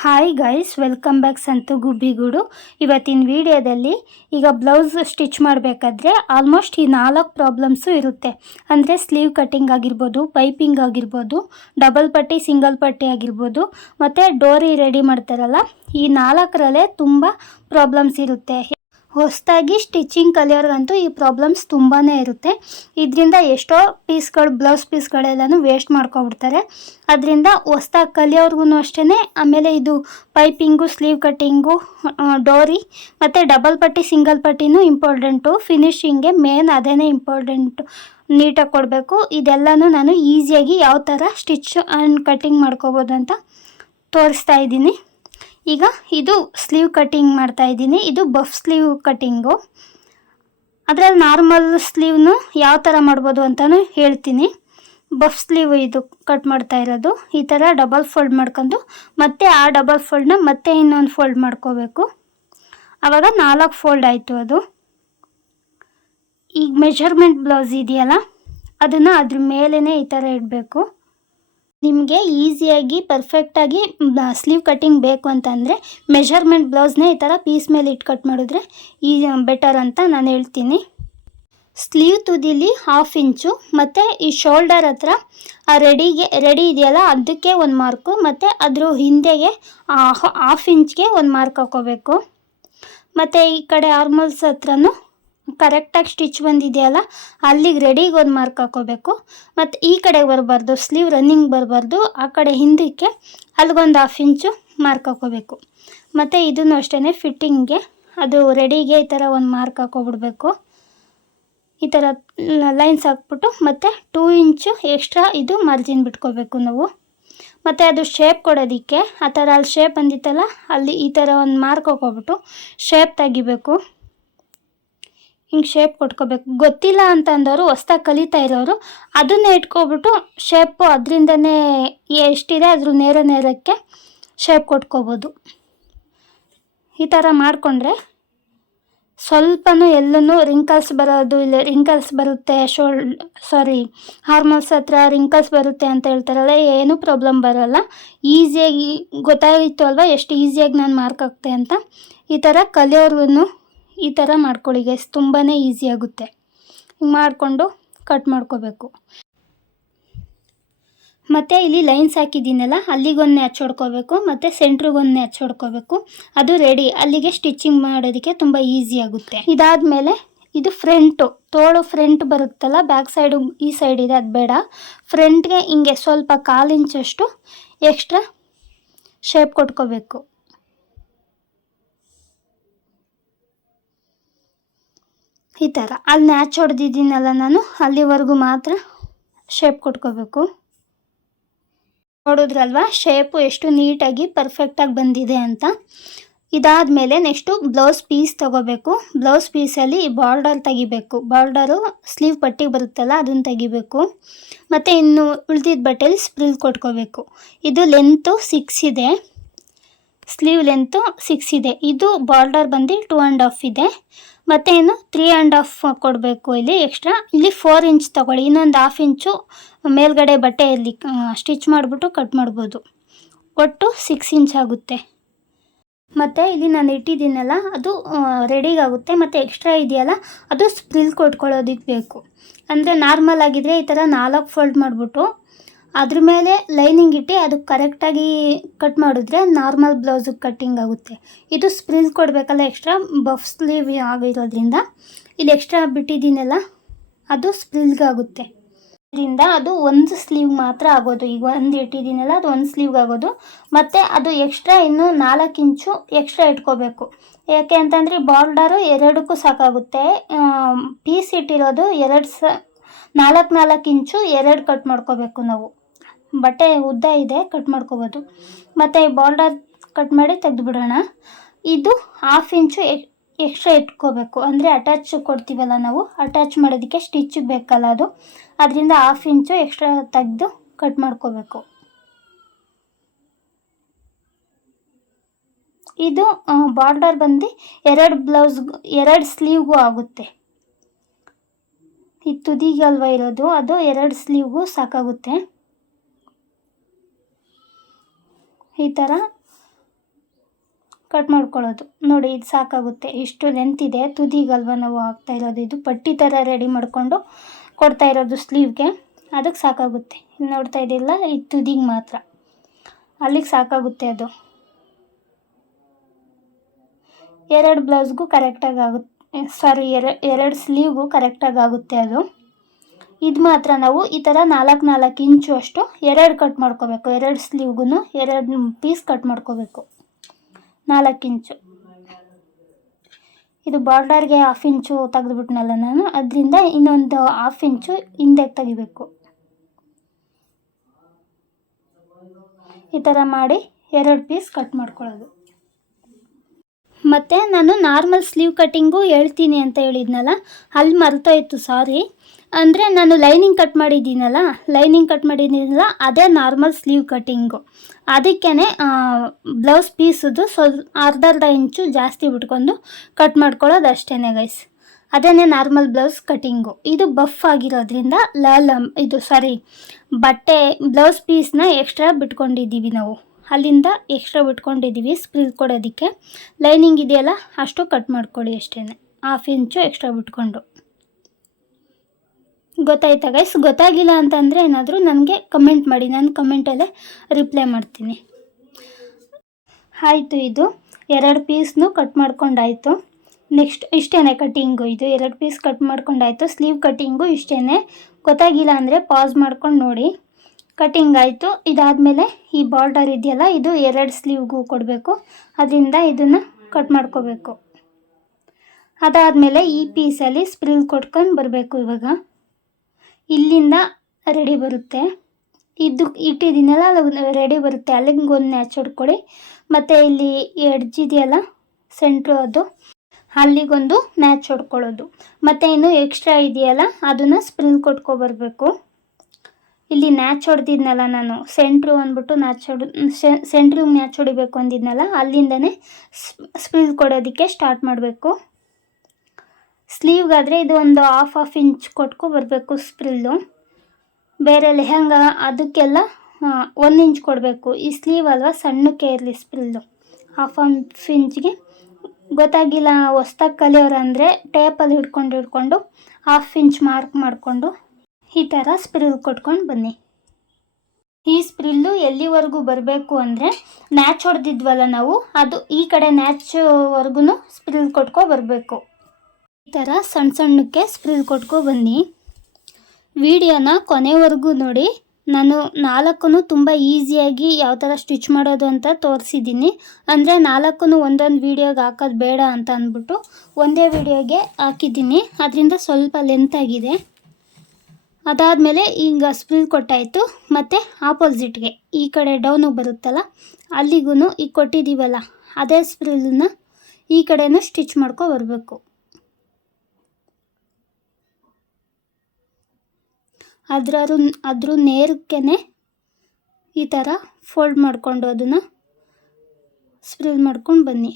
Hi guys, welcome back Santu Gubbigudu. ಇವತ್ತಿನ ವಿಡಿಯೋದಲ್ಲಿ ಈಗ ಬ್ಲೌಸ್ ಸ್ಟಿಚ್ ಮಾಡಬೇಕಾದ್ರೆ ಆಲ್ಮೋಸ್ಟ್ ಈ 4 ಪ್ರಾಬ್ಲಮ್ಸು ಇರುತ್ತೆ. ಅಂದರೆ ಸ್ಲೀವ್ ಕಟ್ಟಿಂಗ್ ಆಗಿರ್ಬೋದು, ಪೈಪಿಂಗ್ ಆಗಿರ್ಬೋದು, ಡಬಲ್ ಪಟ್ಟಿ ಸಿಂಗಲ್ ಪಟ್ಟಿ ಆಗಿರ್ಬೋದು, ಮತ್ತು ಡೋರಿ ರೆಡಿ ಮಾಡ್ತಾರಲ್ಲ, ಈ 4ರಲ್ಲೇ ತುಂಬ ಪ್ರಾಬ್ಲಮ್ಸ್ ಇರುತ್ತೆ. ಹೊಸದಾಗಿ ಸ್ಟಿಚಿಂಗ್ ಕಲಿಯೋರ್ಗಂತೂ ಈ ಪ್ರಾಬ್ಲಮ್ಸ್ ತುಂಬಾ ಇರುತ್ತೆ. ಇದರಿಂದ ಎಷ್ಟೋ ಪೀಸ್ಗಳು, ಬ್ಲೌಸ್ ಪೀಸ್ಗಳೆಲ್ಲನೂ ವೇಸ್ಟ್ ಮಾಡ್ಕೊಬಿಡ್ತಾರೆ. ಅದರಿಂದ ಹೊಸ್ದಾಗಿ ಕಲಿಯೋರ್ಗು ಅಷ್ಟೇ. ಆಮೇಲೆ ಇದು ಪೈಪಿಂಗು, ಸ್ಲೀವ್ ಕಟ್ಟಿಂಗು, ಡೋರಿ ಮತ್ತು ಡಬಲ್ ಪಟ್ಟಿ ಸಿಂಗಲ್ ಪಟ್ಟಿನೂ ಇಂಪಾರ್ಟೆಂಟು. ಫಿನಿಶಿಂಗ್ಗೆ ಮೇನ್ ಅದೇ ಇಂಪಾರ್ಟೆಂಟು, ನೀಟಾಗಿ ಕೊಡಬೇಕು. ಇದೆಲ್ಲನೂ ನಾನು ಈಸಿಯಾಗಿ ಯಾವ ಥರ ಸ್ಟಿಚ್ ಆ್ಯಂಡ್ ಕಟ್ಟಿಂಗ್ ಮಾಡ್ಕೋಬೋದು ಅಂತ ತೋರಿಸ್ತಾ ಇದ್ದೀನಿ. ಈಗ ಇದು ಸ್ಲೀವ್ ಕಟ್ಟಿಂಗ್ ಮಾಡ್ತಾ ಇದ್ದೀನಿ. ಇದು ಬಫ್ ಸ್ಲೀವ್ ಕಟ್ಟಿಂಗು. ಅದರಲ್ಲಿ ನಾರ್ಮಲ್ ಸ್ಲೀವ್ನು ಯಾವ ಥರ ಮಾಡ್ಬೋದು ಅಂತಲೂ ಹೇಳ್ತೀನಿ. ಬಫ್ ಸ್ಲೀವ್ ಇದು ಕಟ್ ಮಾಡ್ತಾ ಇರೋದು. ಈ ಥರ ಡಬಲ್ ಫೋಲ್ಡ್ ಮಾಡ್ಕೊಂಡು ಮತ್ತೆ ಆ ಡಬಲ್ ಫೋಲ್ಡ್ನ ಮತ್ತೆ ಇನ್ನೊಂದು ಫೋಲ್ಡ್ ಮಾಡ್ಕೋಬೇಕು. ಆವಾಗ 4 ಫೋಲ್ಡ್ ಆಯಿತು ಅದು. ಈಗ ಮೆಜರ್ಮೆಂಟ್ ಬ್ಲೌಸ್ ಇದೆಯಲ್ಲ, ಅದನ್ನು ಅದ್ರ ಮೇಲೇ ಈ ಥರ ಇಡಬೇಕು. ನಿಮಗೆ ಈಸಿಯಾಗಿ ಪರ್ಫೆಕ್ಟಾಗಿ ಸ್ಲೀವ್ ಕಟ್ಟಿಂಗ್ ಬೇಕು ಅಂತಂದರೆ ಮೆಷರ್ಮೆಂಟ್ ಬ್ಲೌಸ್ನೇ ಈ ಥರ ಪೀಸ್ ಮೇಲೆ ಇಟ್ಟು ಕಟ್ ಮಾಡಿದ್ರೆ ಬೆಟರ್ ಅಂತ ನಾನು ಹೇಳ್ತೀನಿ. ಸ್ಲೀವ್ ತುದಿಲಿ 1/2 ಇಂಚು ಮತ್ತು ಈ ಶೋಲ್ಡರ್ ಹತ್ರ ರೆಡಿ ಇದೆಯಲ್ಲ, ಅದಕ್ಕೆ ಒಂದು ಮಾರ್ಕು, ಮತ್ತು ಅದ್ರ ಹಿಂದೆಗೆ 1/2 ಇಂಚ್ಗೆ ಒಂದು ಮಾರ್ಕ್ ಹಾಕೋಬೇಕು. ಮತ್ತು ಈ ಕಡೆ ಆರ್ಮಲ್ಸ್ ಹತ್ರನೂ ಕರೆಕ್ಟಾಗಿ ಸ್ಟಿಚ್ ಬಂದಿದೆಯಲ್ಲ, ಅಲ್ಲಿಗೆ ರೆಡಿಗೆ ಒಂದು ಮಾರ್ಕ್ ಹಾಕೋಬೇಕು. ಮತ್ತು ಈ ಕಡೆಗೆ ಬರಬಾರ್ದು, ಸ್ಲೀವ್ ರನ್ನಿಂಗ್ ಬರಬಾರ್ದು. ಆ ಕಡೆ ಹಿಂದಕ್ಕೆ ಅಲ್ಲಿಗೊಂದು 1/2 ಇಂಚು ಮಾರ್ಕ್ ಹಾಕೋಬೇಕು. ಮತ್ತು ಇದನ್ನು ಅಷ್ಟೇ ಫಿಟ್ಟಿಂಗ್ಗೆ ಅದು ರೆಡಿಗೆ ಈ ಥರ ಒಂದು ಮಾರ್ಕ್ ಹಾಕೋಬಿಡ್ಬೇಕು. ಈ ಥರ ಲೈನ್ಸ್ ಹಾಕ್ಬಿಟ್ಟು ಮತ್ತು 2 ಇಂಚು ಎಕ್ಸ್ಟ್ರಾ ಇದು ಮಾರ್ಜಿನ್ ಬಿಟ್ಕೋಬೇಕು ನಾವು. ಮತ್ತು ಅದು ಶೇಪ್ ಕೊಡೋದಕ್ಕೆ ಆ ಥರ ಅಲ್ಲಿ ಶೇಪ್ ಬಂದಿತ್ತಲ್ಲ, ಅಲ್ಲಿ ಈ ಥರ ಒಂದು ಮಾರ್ಕ್ ಹಾಕೋಬಿಟ್ಟು ಶೇಪ್ ತೆಗಿಬೇಕು. ಹಿಂಗೆ ಶೇಪ್ ಕೊಟ್ಕೋಬೇಕು. ಗೊತ್ತಿಲ್ಲ ಅಂತಂದವರು, ಹೊಸ್ದಾಗಿ ಕಲಿತಾ ಇರೋರು ಅದನ್ನೇ ಇಟ್ಕೊಬಿಟ್ಟು ಶೇಪು ಅದರಿಂದನೇ ಎಷ್ಟಿದೆ ಅದ್ರ ನೇರಕ್ಕೆ ಶೇಪ್ ಕೊಟ್ಕೋಬೋದು. ಈ ಥರ ಮಾಡಿಕೊಂಡ್ರೆ ಸ್ವಲ್ಪನೂ ಎಲ್ಲೂ ರಿಂಕಲ್ಸ್ ಬರೋದು ಇಲ್ಲ. ರಿಂಕಲ್ಸ್ ಬರುತ್ತೆ, ಹಾರ್ಮೋನ್ಸ್ ಹತ್ರ ರಿಂಕಲ್ಸ್ ಬರುತ್ತೆ ಅಂತ ಹೇಳ್ತಾರಲ್ಲ, ಏನೂ ಪ್ರಾಬ್ಲಮ್ ಬರೋಲ್ಲ. ಈಸಿಯಾಗಿ ಗೊತ್ತಾಗಿತ್ತು ಅಲ್ವಾ ಎಷ್ಟು ಈಸಿಯಾಗಿ ನಾನು ಮಾರ್ಕ್ ಹಾಕ್ತೆ ಅಂತ. ಈ ಥರ ಕಲಿಯೋರ್ಗು ಈ ಥರ ಮಾಡ್ಕೊಳ್ಳಿ ಗೈಸ್, ತುಂಬಾ ಈಸಿ ಆಗುತ್ತೆ. ಹಿಂಗೆ ಮಾಡಿಕೊಂಡು ಕಟ್ ಮಾಡ್ಕೋಬೇಕು. ಮತ್ತು ಇಲ್ಲಿ ಲೈನ್ಸ್ ಹಾಕಿದ್ದೀನಲ್ಲ, ಅಲ್ಲಿಗೊಂದು ನ್ಯಾಚ್ ಹೊಡ್ಕೋಬೇಕು ಮತ್ತು ಸೆಂಟ್ರಿಗೊಂದು ನ್ಯಾಚ್ ಹೊಡ್ಕೋಬೇಕು. ಅದು ರೆಡಿ. ಅಲ್ಲಿಗೆ ಸ್ಟಿಚಿಂಗ್ ಮಾಡೋದಕ್ಕೆ ತುಂಬ ಈಸಿ ಆಗುತ್ತೆ. ಇದಾದಮೇಲೆ ಇದು ತೋಳು ಫ್ರಂಟ್ ಬರುತ್ತಲ್ಲ, ಬ್ಯಾಕ್ ಸೈಡು ಈ ಸೈಡ್ ಇದೆ, ಅದು ಬೇಡ. ಫ್ರಂಟ್ಗೆ ಹಿಂಗೆ ಸ್ವಲ್ಪ 1/4 ಇಂಚಷ್ಟು ಎಕ್ಸ್ಟ್ರಾ ಶೇಪ್ ಕೊಟ್ಕೋಬೇಕು. ಈ ಥರ ಅಲ್ಲಿ ನ್ಯಾಚ್ ಹೊಡೆದಿದ್ದೀನಲ್ಲ ನಾನು, ಅಲ್ಲಿವರೆಗೂ ಮಾತ್ರ ಶೇಪ್ ಕೊಟ್ಕೋಬೇಕು. ನೋಡಿದ್ರಲ್ವ ಶೇಪು ಎಷ್ಟು ನೀಟಾಗಿ ಪರ್ಫೆಕ್ಟಾಗಿ ಬಂದಿದೆ ಅಂತ. ಇದಾದಮೇಲೆ ನೆಕ್ಸ್ಟು ಬ್ಲೌಸ್ ಪೀಸ್ ತೊಗೋಬೇಕು. ಬ್ಲೌಸ್ ಪೀಸಲ್ಲಿ ಬಾರ್ಡರ್ ತೆಗಿಬೇಕು. ಬಾರ್ಡರು ಸ್ಲೀವ್ ಪಟ್ಟಿ ಬರುತ್ತಲ್ಲ, ಅದನ್ನು ತೆಗಿಬೇಕು. ಮತ್ತು ಇನ್ನು ಉಳಿದಿದ್ದ ಬಟ್ಟೆಯಲ್ಲಿ ಸ್ಪ್ರಿಲ್ ಕೊಟ್ಕೋಬೇಕು. ಇದು ಲೆಂತು 6 ಇದೆ, ಸ್ಲೀವ್ ಲೆಂತು 6 ಇದೆ. ಇದು ಬಾರ್ಡರ್ ಬಂದು 2.5 ಇದೆ. ಮತ್ತು ಇನ್ನು 3.5 ಕೊಡಬೇಕು ಇಲ್ಲಿ ಎಕ್ಸ್ಟ್ರಾ. ಇಲ್ಲಿ 4 ಇಂಚ್ ತೊಗೊಳ್ಳಿ. ಇನ್ನೊಂದು 1/2 ಇಂಚು ಮೇಲ್ಗಡೆ ಬಟ್ಟೆಯಲ್ಲಿ ಸ್ಟಿಚ್ ಮಾಡಿಬಿಟ್ಟು ಕಟ್ ಮಾಡ್ಬೋದು. ಒಟ್ಟು 6 ಇಂಚ್ ಆಗುತ್ತೆ. ಮತ್ತು ಇಲ್ಲಿ ನಾನು ಇಟ್ಟಿದ್ದೀನಲ್ಲ, ಅದು ರೆಡಿಗಾಗುತ್ತೆ. ಮತ್ತು ಎಕ್ಸ್ಟ್ರಾ ಇದೆಯಲ್ಲ, ಅದು ಸ್ಪ್ರಿಲ್ ಕೊಟ್ಕೊಳ್ಳೋದಕ್ಕೆ ಬೇಕು. ಅಂದರೆ ನಾರ್ಮಲ್ ಆಗಿದ್ದರೆ ಈ ಥರ 4 ಫೋಲ್ಡ್ ಮಾಡಿಬಿಟ್ಟು ಅದ್ರ ಮೇಲೆ ಲೈನಿಂಗ್ ಇಟ್ಟು ಅದು ಕರೆಕ್ಟಾಗಿ ಕಟ್ ಮಾಡಿದ್ರೆ ನಾರ್ಮಲ್ ಬ್ಲೌಸಿಗೆ ಕಟ್ಟಿಂಗ್ ಆಗುತ್ತೆ. ಇದು ಸ್ಪ್ರಿಲ್ ಕೊಡಬೇಕಲ್ಲ ಎಕ್ಸ್ಟ್ರಾ, ಬಫ್ ಸ್ಲೀವ್ ಆಗಿರೋದ್ರಿಂದ ಇಲ್ಲಿ ಎಕ್ಸ್ಟ್ರಾ ಬಿಟ್ಟಿದ್ದೀನಲ್ಲ, ಅದು ಸ್ಪ್ರಿಲ್ಗಾಗುತ್ತೆ. ಇದರಿಂದ ಅದು ಒಂದು ಸ್ಲೀವ್ ಮಾತ್ರ ಆಗೋದು. ಈಗ ಒಂದು ಇಟ್ಟಿದ್ದೀನಲ್ಲ, ಅದು ಒಂದು ಸ್ಲೀವ್ಗೆ ಆಗೋದು. ಮತ್ತು ಅದು ಎಕ್ಸ್ಟ್ರಾ ಇನ್ನೂ 4 ಇಂಚು ಎಕ್ಸ್ಟ್ರಾ ಇಟ್ಕೋಬೇಕು. ಯಾಕೆ ಅಂತಂದರೆ ಬಾರ್ಡರು 2ಕ್ಕೂ ಸಾಕಾಗುತ್ತೆ. ಪೀಸ್ ಇಟ್ಟಿರೋದು 4 ಇಂಚು 2 ಕಟ್ ಮಾಡ್ಕೋಬೇಕು ನಾವು. ಬಟ್ಟೆ ಉದ್ದ ಇದೆ, ಕಟ್ ಮಾಡ್ಕೋಬೋದು. ಮತ್ತು ಬಾರ್ಡರ್ ಕಟ್ ಮಾಡಿ ತೆಗೆದುಬಿಡೋಣ. ಇದು 1/2 ಇಂಚು ಎಕ್ಸ್ಟ್ರಾ ಇಟ್ಕೋಬೇಕು. ಅಂದರೆ ಅಟ್ಯಾಚ್ ಕೊಡ್ತೀವಲ್ಲ ನಾವು, ಅಟ್ಯಾಚ್ ಮಾಡೋದಕ್ಕೆ ಸ್ಟಿಚ್ಗೆ ಬೇಕಲ್ಲ ಅದು, ಅದರಿಂದ 1/2 ಇಂಚು ಎಕ್ಸ್ಟ್ರಾ ತೆಗೆದು ಕಟ್ ಮಾಡ್ಕೋಬೇಕು. ಇದು ಬಾರ್ಡರ್ ಬಂದು 2 ಸ್ಲೀವ್ಗೂ ಆಗುತ್ತೆ. ಈ ತುದಿಗಲ್ವ ಇರೋದು, ಅದು 2 ಸ್ಲೀವ್ಗೂ ಸಾಕಾಗುತ್ತೆ. ಈ ಥರ ಕಟ್ ಮಾಡ್ಕೊಳ್ಳೋದು. ನೋಡಿ ಇದು ಸಾಕಾಗುತ್ತೆ. ಇಷ್ಟು ಲೆಂತ್ ಇದೆ, ತುದಿಗಲ್ವ ನಾವು ಹಾಕ್ತಾ ಇರೋದು. ಇದು ಪಟ್ಟಿ ಥರ ರೆಡಿ ಮಾಡಿಕೊಂಡು ಕೊಡ್ತಾ ಇರೋದು ಸ್ಲೀವ್ಗೆ, ಅದಕ್ಕೆ ಸಾಕಾಗುತ್ತೆ. ಇಲ್ಲಿ ನೋಡ್ತಾ ಇದ್ದಿಲ್ಲ, ಇದು ತುದಿಗೆ ಮಾತ್ರ, ಅಲ್ಲಿಗೆ ಸಾಕಾಗುತ್ತೆ ಅದು. 2 ಬ್ಲೌಸ್ಗೂ ಕರೆಕ್ಟಾಗಿ ಆಗುತ್ತೆ, ಎರಡು ಸ್ಲೀವ್ಗೂ ಕರೆಕ್ಟಾಗಿ ಆಗುತ್ತೆ ಅದು. ಇದು ಮಾತ್ರ ನಾವು ಈ ಥರ 4 ಇಂಚು ಅಷ್ಟು 2 ಕಟ್ ಮಾಡ್ಕೋಬೇಕು. 2 ಸ್ಲೀವ್ಗೂ 2 ಪೀಸ್ ಕಟ್ ಮಾಡ್ಕೋಬೇಕು, 4 ಇಂಚು. ಇದು ಬಾರ್ಡರ್ಗೆ 1/2 ಇಂಚು ತೆಗೆದುಬಿಟ್ನಲ್ಲ ನಾನು, ಅದರಿಂದ ಇನ್ನೊಂದು 1/2 ಇಂಚು ಹಿಂದೆ ತೆಗಿಬೇಕು. ಈ ಥರ ಮಾಡಿ 2 ಪೀಸ್ ಕಟ್ ಮಾಡ್ಕೊಳ್ಳೋದು. ಮತ್ತು ನಾನು ನಾರ್ಮಲ್ ಸ್ಲೀವ್ ಕಟ್ಟಿಂಗು ಹೇಳ್ತೀನಿ ಅಂತ ಹೇಳಿದ್ನಲ್ಲ, ಅಲ್ಲಿ ಮರ್ತೋಯ್ತು, ಸಾರಿ. ಅಂದರೆ ನಾನು ಲೈನಿಂಗ್ ಕಟ್ ಮಾಡಿದ್ದೀನಲ್ಲ, ಅದೇ ನಾರ್ಮಲ್ ಸ್ಲೀವ್ ಕಟ್ಟಿಂಗು. ಅದಕ್ಕೇ ಬ್ಲೌಸ್ ಪೀಸದು ಅರ್ಧ ಇಂಚು ಜಾಸ್ತಿ ಬಿಟ್ಕೊಂಡು ಕಟ್ ಮಾಡ್ಕೊಳ್ಳೋದು ಅಷ್ಟೇ ಗೈಸ್. ಅದೇ ನಾರ್ಮಲ್ ಬ್ಲೌಸ್ ಕಟ್ಟಿಂಗು. ಇದು ಬಫ್ ಆಗಿರೋದ್ರಿಂದ ಬಟ್ಟೆ ಬ್ಲೌಸ್ ಪೀಸ್ನ ಎಕ್ಸ್ಟ್ರಾ ಬಿಟ್ಕೊಂಡಿದ್ದೀವಿ ನಾವು, ಅಲ್ಲಿಂದ ಎಕ್ಸ್ಟ್ರಾ ಬಿಟ್ಕೊಂಡಿದ್ದೀವಿ ಸ್ಪ್ರಿಲ್ ಕೊಡೋದಕ್ಕೆ. ಲೈನಿಂಗ್ ಇದೆಯಲ್ಲ ಅಷ್ಟು ಕಟ್ ಮಾಡ್ಕೊಳ್ಳಿ ಅಷ್ಟೇ, 1/2 ಇಂಚು ಎಕ್ಸ್ಟ್ರಾ ಬಿಟ್ಕೊಂಡು. ಗೊತ್ತಾಯ್ತಾ ಗೈಸ್? ಗೊತ್ತಾಗಿಲ್ಲ ಅಂತಂದರೆ ಏನಾದರೂ ನನಗೆ ಕಮೆಂಟ್ ಮಾಡಿ, ನಾನು ಕಮೆಂಟಲ್ಲೇ ರಿಪ್ಲೈ ಮಾಡ್ತೀನಿ. ಆಯಿತು, ಇದು 2 ಪೀಸ್ನು ಕಟ್ ಮಾಡ್ಕೊಂಡಾಯಿತು. ನೆಕ್ಸ್ಟ್ ಇಷ್ಟೇ ಕಟ್ಟಿಂಗು. ಇದು 2 ಪೀಸ್ ಕಟ್ ಮಾಡ್ಕೊಂಡಾಯಿತು. ಸ್ಲೀವ್ ಕಟ್ಟಿಂಗು ಇಷ್ಟೇ. ಗೊತ್ತಾಗಿಲ್ಲ ಅಂದರೆ ಪಾಸ್ ಮಾಡ್ಕೊಂಡು ನೋಡಿ. ಕಟ್ಟಿಂಗ್ ಆಯಿತು. ಇದಾದಮೇಲೆ ಈ ಬಾರ್ಡರ್ ಇದೆಯಲ್ಲ, ಇದು 2 ಸ್ಲೀವ್ಗೂ ಕೊಡಬೇಕು, ಅದರಿಂದ ಇದನ್ನು ಕಟ್ ಮಾಡ್ಕೋಬೇಕು. ಅದಾದಮೇಲೆ ಈ ಪೀಸಲ್ಲಿ ಸ್ಪ್ರಿಲ್ ಕೊಟ್ಕೊಂಡು ಬರಬೇಕು. ಇವಾಗ ಇಲ್ಲಿಂದ ರೆಡಿ ಬರುತ್ತೆ, ಇದು ಇಟ್ಟಿದ್ದೀನಲ್ಲ ಅದು ರೆಡಿ ಬರುತ್ತೆ. ಅಲ್ಲಿಗೆ ಒಂದು ನ್ಯಾಚ್ ಹೊಡ್ಕೊಳ್ಳಿ. ಮತ್ತು ಇಲ್ಲಿ ಎಡ್ಜ್ ಇದೆಯಲ್ಲ ಸೆಂಟ್ರು, ಅದು ಅಲ್ಲಿಗೊಂದು ನ್ಯಾಚ್ ಹೊಡ್ಕೊಳ್ಳೋದು. ಮತ್ತು ಇನ್ನು ಎಕ್ಸ್ಟ್ರಾ ಇದೆಯಲ್ಲ ಅದನ್ನು ಸ್ಪ್ರಿಲ್ ಕೊಟ್ಕೊಬರ್ಬೇಕು. ಇಲ್ಲಿ ನ್ಯಾಚ್ ಹೊಡೆದಿದ್ನಲ್ಲ ನಾನು, ಸೆಂಟ್ರು ಅಂದ್ಬಿಟ್ಟು ಸೆಂಟ್ರಿಗೆ ನ್ಯಾಚ್ ಹೊಡಿಬೇಕು ಅಂದಿದ್ನಲ್ಲ, ಅಲ್ಲಿಂದನೇ ಸ್ಪ್ರಿಲ್ ಕೊಡೋದಕ್ಕೆ ಸ್ಟಾರ್ಟ್ ಮಾಡಬೇಕು. ಸ್ಲೀವ್ಗಾದರೆ ಇದು ಒಂದು 1/2 ಇಂಚ್ ಕೊಟ್ಕೊಬರ್ಬೇಕು ಸ್ಪ್ರಿಲ್ಲು. ಬೇರೆ ಲೆಹಂಗಾ ಅದಕ್ಕೆಲ್ಲ 1 ಇಂಚ್ ಕೊಡಬೇಕು. ಈ ಸ್ಲೀವ್ ಅಲ್ವಾ ಸಣ್ಣಕ್ಕೆ ಇರಲಿ ಸ್ಪ್ರಿಲ್ಲು. 1/2 ಇಂಚ್ಗೆ ಗೊತ್ತಾಗಿಲ್ಲ ಹೊಸ್ದಾಗಿ ಕಲಿಯೋರಂದರೆ ಟೇಪಲ್ಲಿ ಹಿಡ್ಕೊಂಡು 1/2 ಇಂಚ್ ಮಾರ್ಕ್ ಮಾಡಿಕೊಂಡು ಈ ಥರ ಸ್ಪ್ರಿಲ್ ಕೊಟ್ಕೊಂಡು ಬನ್ನಿ. ಈ ಸ್ಪ್ರಿಲ್ಲು ಎಲ್ಲಿವರೆಗೂ ಬರಬೇಕು ಅಂದರೆ ನ್ಯಾಚ್ ಹೊಡೆದಿದ್ವಲ್ಲ ನಾವು, ಅದು ಈ ಕಡೆ ನ್ಯಾಚ್ವರೆಗೂ ಸ್ಪ್ರಿಲ್ ಕೊಟ್ಕೊ ಬರಬೇಕು. ಈ ಥರ ಸಣ್ಣಕ್ಕೆ ಸ್ಪ್ರಿಲ್ ಕೊಟ್ಕೊ ಬನ್ನಿ. ವಿಡಿಯೋನ ಕೊನೆವರೆಗೂ ನೋಡಿ. ನಾನು 4 ತುಂಬ ಈಸಿಯಾಗಿ ಯಾವ ಥರ ಸ್ಟಿಚ್ ಮಾಡೋದು ಅಂತ ತೋರಿಸಿದ್ದೀನಿ. ಅಂದರೆ 4 ಒಂದೊಂದು ವೀಡಿಯೋಗೆ ಹಾಕೋದು ಬೇಡ ಅಂತ ಅಂದ್ಬಿಟ್ಟು ಒಂದೇ ವೀಡಿಯೋಗೆ ಹಾಕಿದ್ದೀನಿ, ಅದರಿಂದ ಸ್ವಲ್ಪ ಲೆಂತ್ ಆಗಿದೆ. ಅದಾದಮೇಲೆ ಈಗ ಸ್ಪ್ರಿಲ್ ಕೊಟ್ಟಾಯಿತು. ಮತ್ತು ಆಪೋಸಿಟ್ಗೆ ಈ ಕಡೆ ಡೌನಿಗೆ ಬರುತ್ತಲ್ಲ ಅಲ್ಲಿಗೂ ಈಗ ಕೊಟ್ಟಿದ್ದೀವಲ್ಲ ಅದೇ ಸ್ಪ್ರಿಲ್ಲನ್ನ ಈ ಕಡೆನೂ ಸ್ಟಿಚ್ ಮಾಡ್ಕೊ ಬರಬೇಕು. ಅದ್ರ ನೇರಕ್ಕೆ ಈ ಥರ ಫೋಲ್ಡ್ ಮಾಡಿಕೊಂಡು ಅದನ್ನು ಸ್ಪ್ರಿಲ್ ಮಾಡ್ಕೊಂಡು ಬನ್ನಿ.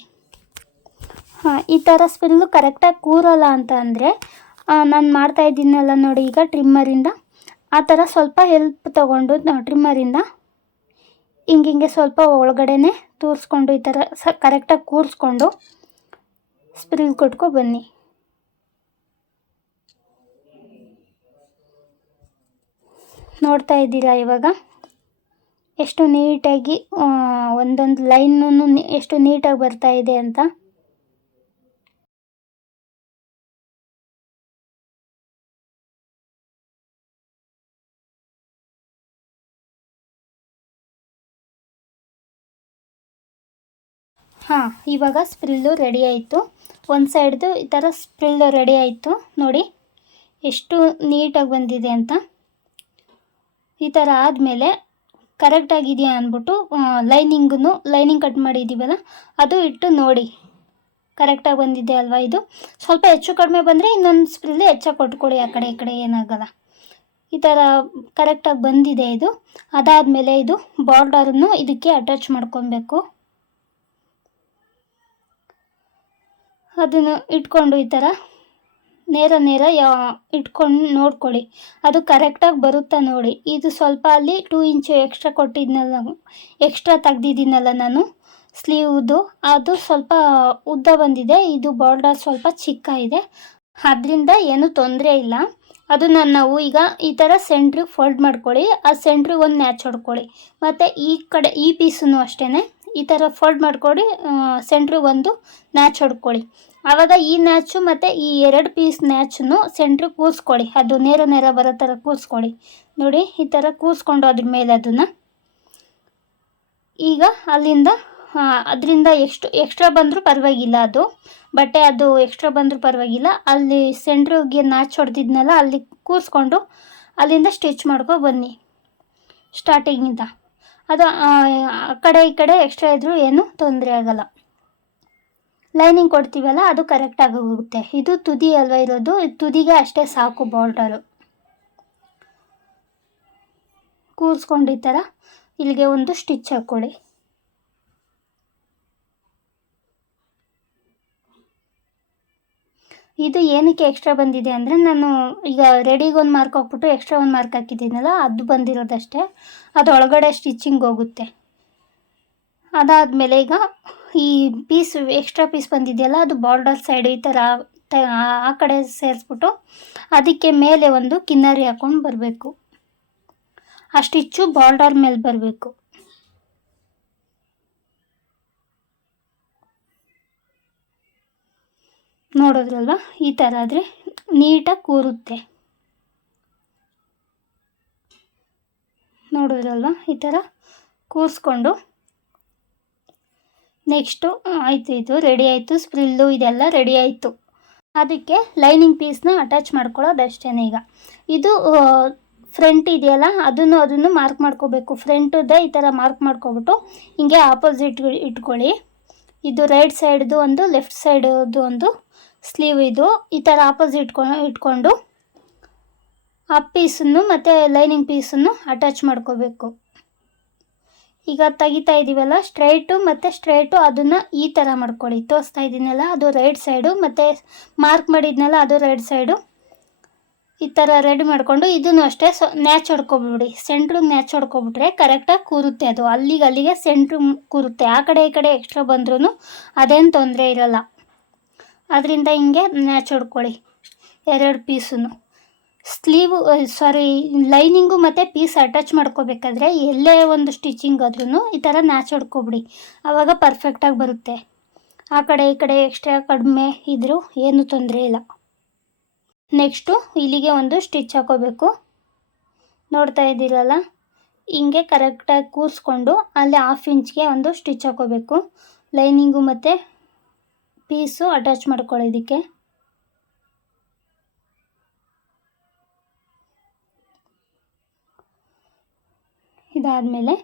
ಈ ಥರ ಸ್ಪ್ರಿಲ್ಲು ಕರೆಕ್ಟಾಗಿ ಕೂರೋಲ್ಲ ಅಂತ ಅಂದರೆ ನಾನು ಮಾಡ್ತಾಯಿದ್ದೀನಲ್ಲ ನೋಡಿ, ಈಗ ಟ್ರಿಮ್ಮರಿಂದ ಆ ಥರ ಸ್ವಲ್ಪ ಹೆಲ್ಪ್ ತೊಗೊಂಡು ಟ್ರಿಮ್ಮರಿಂದ ಹಿಂಗೆ ಸ್ವಲ್ಪ ಒಳಗಡೆನೆ ತೂರಿಸ್ಕೊಂಡು ಈ ಥರ ಕರೆಕ್ಟಾಗಿ ಕೂರಿಸ್ಕೊಂಡು ಸ್ಪ್ರಿಲ್ ಕೊಟ್ಕೊ ಬನ್ನಿ. ನೋಡ್ತಾ ಇದ್ದೀರಾ ಇವಾಗ ಎಷ್ಟು ನೀಟಾಗಿ ಒಂದೊಂದು ಲೈನನ್ನು ಎಷ್ಟು ನೀಟಾಗಿ ಬರ್ತಾ ಇದೆ ಅಂತ. ಇವಾಗ ಸ್ಪ್ರಿಲ್ಲು ರೆಡಿ ಆಯಿತು. ಒಂದು ಸೈಡ್ದು ಈ ಥರ ಸ್ಪ್ರಿಲ್ಲು ರೆಡಿ ಆಯಿತು. ನೋಡಿ ಎಷ್ಟು ನೀಟಾಗಿ ಬಂದಿದೆ ಅಂತ. ಈ ಥರ ಆದಮೇಲೆ ಕರೆಕ್ಟಾಗಿದೆಯಾ ಅಂದ್ಬಿಟ್ಟು ಲೈನಿಂಗ್ ಕಟ್ ಮಾಡಿದ್ದೀವಲ್ಲ ಅದು ಇಟ್ಟು ನೋಡಿ ಕರೆಕ್ಟಾಗಿ ಬಂದಿದೆ ಅಲ್ವಾ. ಇದು ಸ್ವಲ್ಪ ಹೆಚ್ಚು ಕಡಿಮೆ ಬಂದರೆ ಇನ್ನೊಂದು ಸ್ಪ್ರಿಲ್ಲು ಹೆಚ್ಚಾಗಿ ಕೊಟ್ಕೊಳ್ಳಿ, ಆ ಕಡೆ ಈ ಕಡೆ ಏನಾಗಲ್ಲ. ಈ ಥರ ಕರೆಕ್ಟಾಗಿ ಬಂದಿದೆ ಇದು. ಅದಾದಮೇಲೆ ಇದು ಬಾರ್ಡರನ್ನು ಇದಕ್ಕೆ ಅಟ್ಯಾಚ್ ಮಾಡ್ಕೊಬೇಕು. ಅದನ್ನು ಇಟ್ಕೊಂಡು ಈ ಥರ ನೇರ ಇಟ್ಕೊಂಡು ನೋಡ್ಕೊಳ್ಳಿ ಅದು ಕರೆಕ್ಟಾಗಿ ಬರುತ್ತಾ ನೋಡಿ. ಇದು ಸ್ವಲ್ಪ ಅಲ್ಲಿ 2 ಇಂಚು ಎಕ್ಸ್ಟ್ರಾ ತೆಗ್ದಿದ್ದೀನಲ್ಲ ನಾನು, ಸ್ಲೀವ್ದು ಅದು ಸ್ವಲ್ಪ ಉದ್ದ ಬಂದಿದೆ, ಇದು ಬಾರ್ಡರ್ ಸ್ವಲ್ಪ ಚಿಕ್ಕ ಇದೆ, ಅದರಿಂದ ಏನು ತೊಂದರೆ ಇಲ್ಲ. ಅದನ್ನು ನಾವು ಈಗ ಈ ಥರ ಸೆಂಟ್ರಿಗೆ ಫೋಲ್ಡ್ ಮಾಡ್ಕೊಳ್ಳಿ, ಆ ಸೆಂಟ್ರಿಗೆ ಒಂದು ನ್ಯಾಚ್ ಹೊಡ್ಕೊಳ್ಳಿ. ಮತ್ತು ಈ ಕಡೆ ಈ ಪೀಸನ್ನು ಅಷ್ಟೇ ಈ ಥರ ಫೋಲ್ಡ್ ಮಾಡ್ಕೊಳ್ಳಿ, ಸೆಂಟ್ರಿಗೆ ಒಂದು ನ್ಯಾಚ್ ಹೊಡ್ಕೊಳ್ಳಿ. ಆವಾಗ ಈ ನ್ಯಾಚು ಮತ್ತು ಈ 2 ಪೀಸ್ ನ್ಯಾಚನ್ನು ಸೆಂಟ್ರಿಗೆ ಕೂರಿಸ್ಕೊಳ್ಳಿ, ಅದು ನೇರ ನೇರ ಬರೋ ಥರ ಕೂರಿಸ್ಕೊಳ್ಳಿ. ನೋಡಿ ಈ ಥರ ಕೂರಿಸ್ಕೊಂಡು ಅದ್ರ ಮೇಲೆ ಅದನ್ನು ಈಗ ಅಲ್ಲಿಂದ ಅದರಿಂದ ಎಕ್ಸ್ಟ್ರಾ ಬಂದರೂ ಪರವಾಗಿಲ್ಲ, ಅದು ಬಟ್ಟೆ ಅದು ಎಕ್ಸ್ಟ್ರಾ ಬಂದರೂ ಪರವಾಗಿಲ್ಲ, ಅಲ್ಲಿ ಸೆಂಟ್ರಿಗೆ ನಾಚ್ ಹೊಡೆದಿದ್ನಲ್ಲ ಅಲ್ಲಿ ಕೂರಿಸ್ಕೊಂಡು ಅಲ್ಲಿಂದ ಸ್ಟಿಚ್ ಮಾಡ್ಕೊ ಬನ್ನಿ ಸ್ಟಾರ್ಟಿಂಗಿಂದ. ಅದು ಆ ಕಡೆ ಈ ಕಡೆ ಎಕ್ಸ್ಟ್ರಾ ಇದ್ದರೂ ಏನೂ ತೊಂದರೆ ಆಗಲ್ಲ. ಲೈನಿಂಗ್ ಕೊಡ್ತೀವಲ್ಲ ಅದು ಕರೆಕ್ಟಾಗಿ ಹೋಗುತ್ತೆ. ಇದು ತುದಿ ಅಲ್ವ ಇರೋದು, ತುದಿಗೆ ಅಷ್ಟೇ ಸಾಕು ಬಾರ್ಡರು. ಕೂರಿಸ್ಕೊಂಡು ಈ ಥರ ಇಲ್ಲಿಗೆ ಒಂದು ಸ್ಟಿಚ್ ಹಾಕ್ಕೊಳ್ಳಿ. ಇದು ಏನಕ್ಕೆ ಎಕ್ಸ್ಟ್ರಾ ಬಂದಿದೆ ಅಂದರೆ, ನಾನು ಈಗ ರೆಡಿಗೆ ಒಂದು ಮಾರ್ಕ್ ಹಾಕ್ಬಿಟ್ಟು ಎಕ್ಸ್ಟ್ರಾ ಒಂದು ಮಾರ್ಕ್ ಹಾಕಿದ್ದೀನಲ್ಲ, ಅದು ಬಂದಿರೋದಷ್ಟೇ, ಅದು ಒಳಗಡೆ ಸ್ಟಿಚಿಂಗ್ ಹೋಗುತ್ತೆ. ಅದಾದಮೇಲೆ ಈಗ ಈ ಪೀಸ್ ಎಕ್ಸ್ಟ್ರಾ ಪೀಸ್ ಬಂದಿದೆಯಲ್ಲ, ಅದು ಬಾರ್ಡರ್ ಸೈಡ್ ಈ ಥರ ಆ ಕಡೆ ಸೇರಿಸ್ಬಿಟ್ಟು ಅದಕ್ಕೆ ಮೇಲೆ ಒಂದು ಕಿನ್ನರಿ ಹಾಕ್ಕೊಂಡು ಬರಬೇಕು. ಆ ಸ್ಟಿಚ್ಚು ಬಾರ್ಡರ್ ಮೇಲೆ ಬರಬೇಕು. ನೋಡೋದ್ರಲ್ವ, ಈ ಥರ ಆದರೆ ನೀಟಾಗಿ ಕೂರುತ್ತೆ. ನೋಡೋದ್ರಲ್ವ, ಈ ಥರ ಕೂರಿಸ್ಕೊಂಡು ನೆಕ್ಸ್ಟು ಆಯಿತು, ಇದು ರೆಡಿ ಆಯಿತು. ಸ್ಪ್ರಿಲ್ಲು ಇದೆಲ್ಲ ರೆಡಿ ಆಯಿತು. ಅದಕ್ಕೆ ಲೈನಿಂಗ್ ಪೀಸ್ನ ಅಟ್ಯಾಚ್ ಮಾಡ್ಕೊಳ್ಳೋದಷ್ಟೇ. ಈಗ ಇದು ಫ್ರಂಟ್ ಇದೆಯಲ್ಲ, ಅದನ್ನು ಮಾರ್ಕ್ ಮಾಡ್ಕೋಬೇಕು. ಫ್ರಂಟುದೇ ಈ ಥರ ಮಾರ್ಕ್ ಮಾಡ್ಕೊಬಿಟ್ಟು ಹಿಂಗೆ ಆಪೋಸಿಟ್ ಇಟ್ಕೊಳ್ಳಿ. ಇದು ರೈಟ್ ಸೈಡ್ದು ಒಂದು, ಲೆಫ್ಟ್ ಸೈಡ್ದು ಒಂದು ಸ್ಲೀವ್, ಇದು ಈ ಥರ ಆಪೋಸಿಟ್ ಇಟ್ಕೊಂಡು ಆ ಪೀಸನ್ನು ಮತ್ತು ಲೈನಿಂಗ್ ಪೀಸನ್ನು ಅಟ್ಯಾಚ್ ಮಾಡ್ಕೋಬೇಕು. ಈಗ ತೆಗಿತಾ ಇದ್ದೀವಲ್ಲ ಸ್ಟ್ರೈಟು ಅದನ್ನು ಈ ಥರ ಮಾಡ್ಕೊಳ್ಳಿ. ತೋರಿಸ್ತಾ ಇದ್ದೀನಲ್ಲ ಅದು ರೈಟ್ ಸೈಡು, ಮತ್ತು ಮಾರ್ಕ್ ಮಾಡಿದ್ನಲ್ಲ ಅದು ರೈಟ್ ಸೈಡು. ಈ ಥರ ರೆಡಿ ಮಾಡಿಕೊಂಡು ಇದನ್ನು ಅಷ್ಟೇ ನ್ಯಾಚ್ ಹೊಡ್ಕೊಬಿಡಿ. ಸೆಂಟ್ರಿಗೆ ನ್ಯಾಚ್ ಹೊಡ್ಕೊಬಿಟ್ರೆ ಕರೆಕ್ಟಾಗಿ ಕೂರುತ್ತೆ. ಅದು ಅಲ್ಲಿಗೆ ಸೆಂಟ್ರಿಗೆ ಕೂರುತ್ತೆ. ಆ ಕಡೆ ಈ ಕಡೆ ಎಕ್ಸ್ಟ್ರಾ ಬಂದ್ರೂ ಅದೇನು ತೊಂದರೆ ಇರಲ್ಲ. ಅದರಿಂದ ಹಿಂಗೆ ನ್ಯಾಚ್ ಹೊಡ್ಕೊಳ್ಳಿ 2 ಪೀಸನ್ನು. ಲೈನಿಂಗು ಮತ್ತು ಪೀಸ್ ಅಟ್ಯಾಚ್ ಮಾಡ್ಕೋಬೇಕಾದ್ರೆ ಎಲ್ಲೇ ಒಂದು ಸ್ಟಿಚಿಂಗ್ ಆದ್ರೂ ಈ ಥರ ನ್ಯಾಚ್ ಹೊಡ್ಕೊಬಿಡಿ, ಆವಾಗ ಪರ್ಫೆಕ್ಟಾಗಿ ಬರುತ್ತೆ. ಆ ಕಡೆ ಈ ಕಡೆ ಎಕ್ಸ್ಟ್ರಾ ಕಡಿಮೆ ಇದ್ದರೂ ಏನೂ ತೊಂದರೆ ಇಲ್ಲ. ನೆಕ್ಸ್ಟು ಇಲ್ಲಿಗೆ ಒಂದು ಸ್ಟಿಚ್ ಹಾಕೋಬೇಕು. ನೋಡ್ತಾ ಇದ್ದೀರಲ್ಲ, ಹಿಂಗೆ ಕರೆಕ್ಟಾಗಿ ಕೂರಿಸ್ಕೊಂಡು ಅಲ್ಲಿ 1/2 ಇಂಚ್ಗೆ ಒಂದು ಸ್ಟಿಚ್ ಹಾಕೋಬೇಕು. ಲೈನಿಂಗು ಮತ್ತು ಪೀಸು ಅಟ್ಯಾಚ್ ಮಾಡ್ಕೊಳ್ಳೋದಕ್ಕೆ. ಇದಾದಮೇಲೆ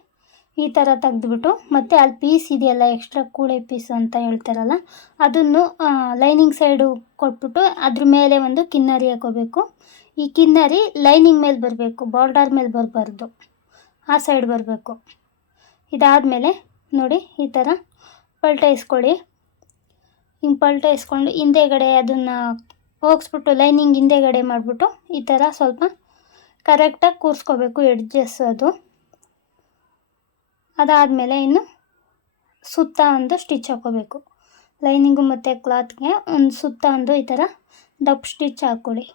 ಈ ಥರ ತೆಗೆದುಬಿಟ್ಟು ಮತ್ತೆ ಅಲ್ಲಿ ಪೀಸ್ ಇದೆಯಲ್ಲ, ಎಕ್ಸ್ಟ್ರಾ ಕೂಳೆ ಪೀಸ್ ಅಂತ ಹೇಳ್ತಾರಲ್ಲ, ಅದನ್ನು ಲೈನಿಂಗ್ ಸೈಡು ಕೊಟ್ಬಿಟ್ಟು ಅದ್ರ ಮೇಲೆ ಒಂದು ಕಿನ್ನರಿ ಹಾಕೋಬೇಕು. ಈ ಕಿನ್ನರಿ ಲೈನಿಂಗ್ ಮೇಲೆ ಬರಬೇಕು, ಬಾರ್ಡರ್ ಮೇಲೆ ಬರಬಾರ್ದು, ಆ ಸೈಡ್ ಬರಬೇಕು. ಇದಾದಮೇಲೆ ನೋಡಿ ಈ ಥರ ಪಲ್ಟಾಯಿಸ್ಕೊಳ್ಳಿ. ಹಿಂಗೆ ಪಲ್ಟಾಯಿಸ್ಕೊಂಡು ಹಿಂದೆಗಡೆ ಅದನ್ನು ಹೋಗಿಸ್ಬಿಟ್ಟು ಲೈನಿಂಗ್ ಹಿಂದೆಗಡೆ ಮಾಡಿಬಿಟ್ಟು ಈ ಥರ ಸ್ವಲ್ಪ ಕರೆಕ್ಟಾಗಿ ಕೂರಿಸ್ಕೋಬೇಕು, ಎಡ್ಜಸ್ ಅದು. ಅದಾದಮೇಲೆ ಇನ್ನು ಸುತ್ತ ಒಂದು ಸ್ಟಿಚ್ ಹಾಕೋಬೇಕು. ಲೈನಿಂಗು ಮತ್ತು ಕ್ಲಾತ್ಗೆ ಒಂದು ಸುತ್ತ ಒಂದು ಈ ಥರ ಡಬ್ ಸ್ಟಿಚ್ ಹಾಕ್ಕೊಳ್ಳಿ.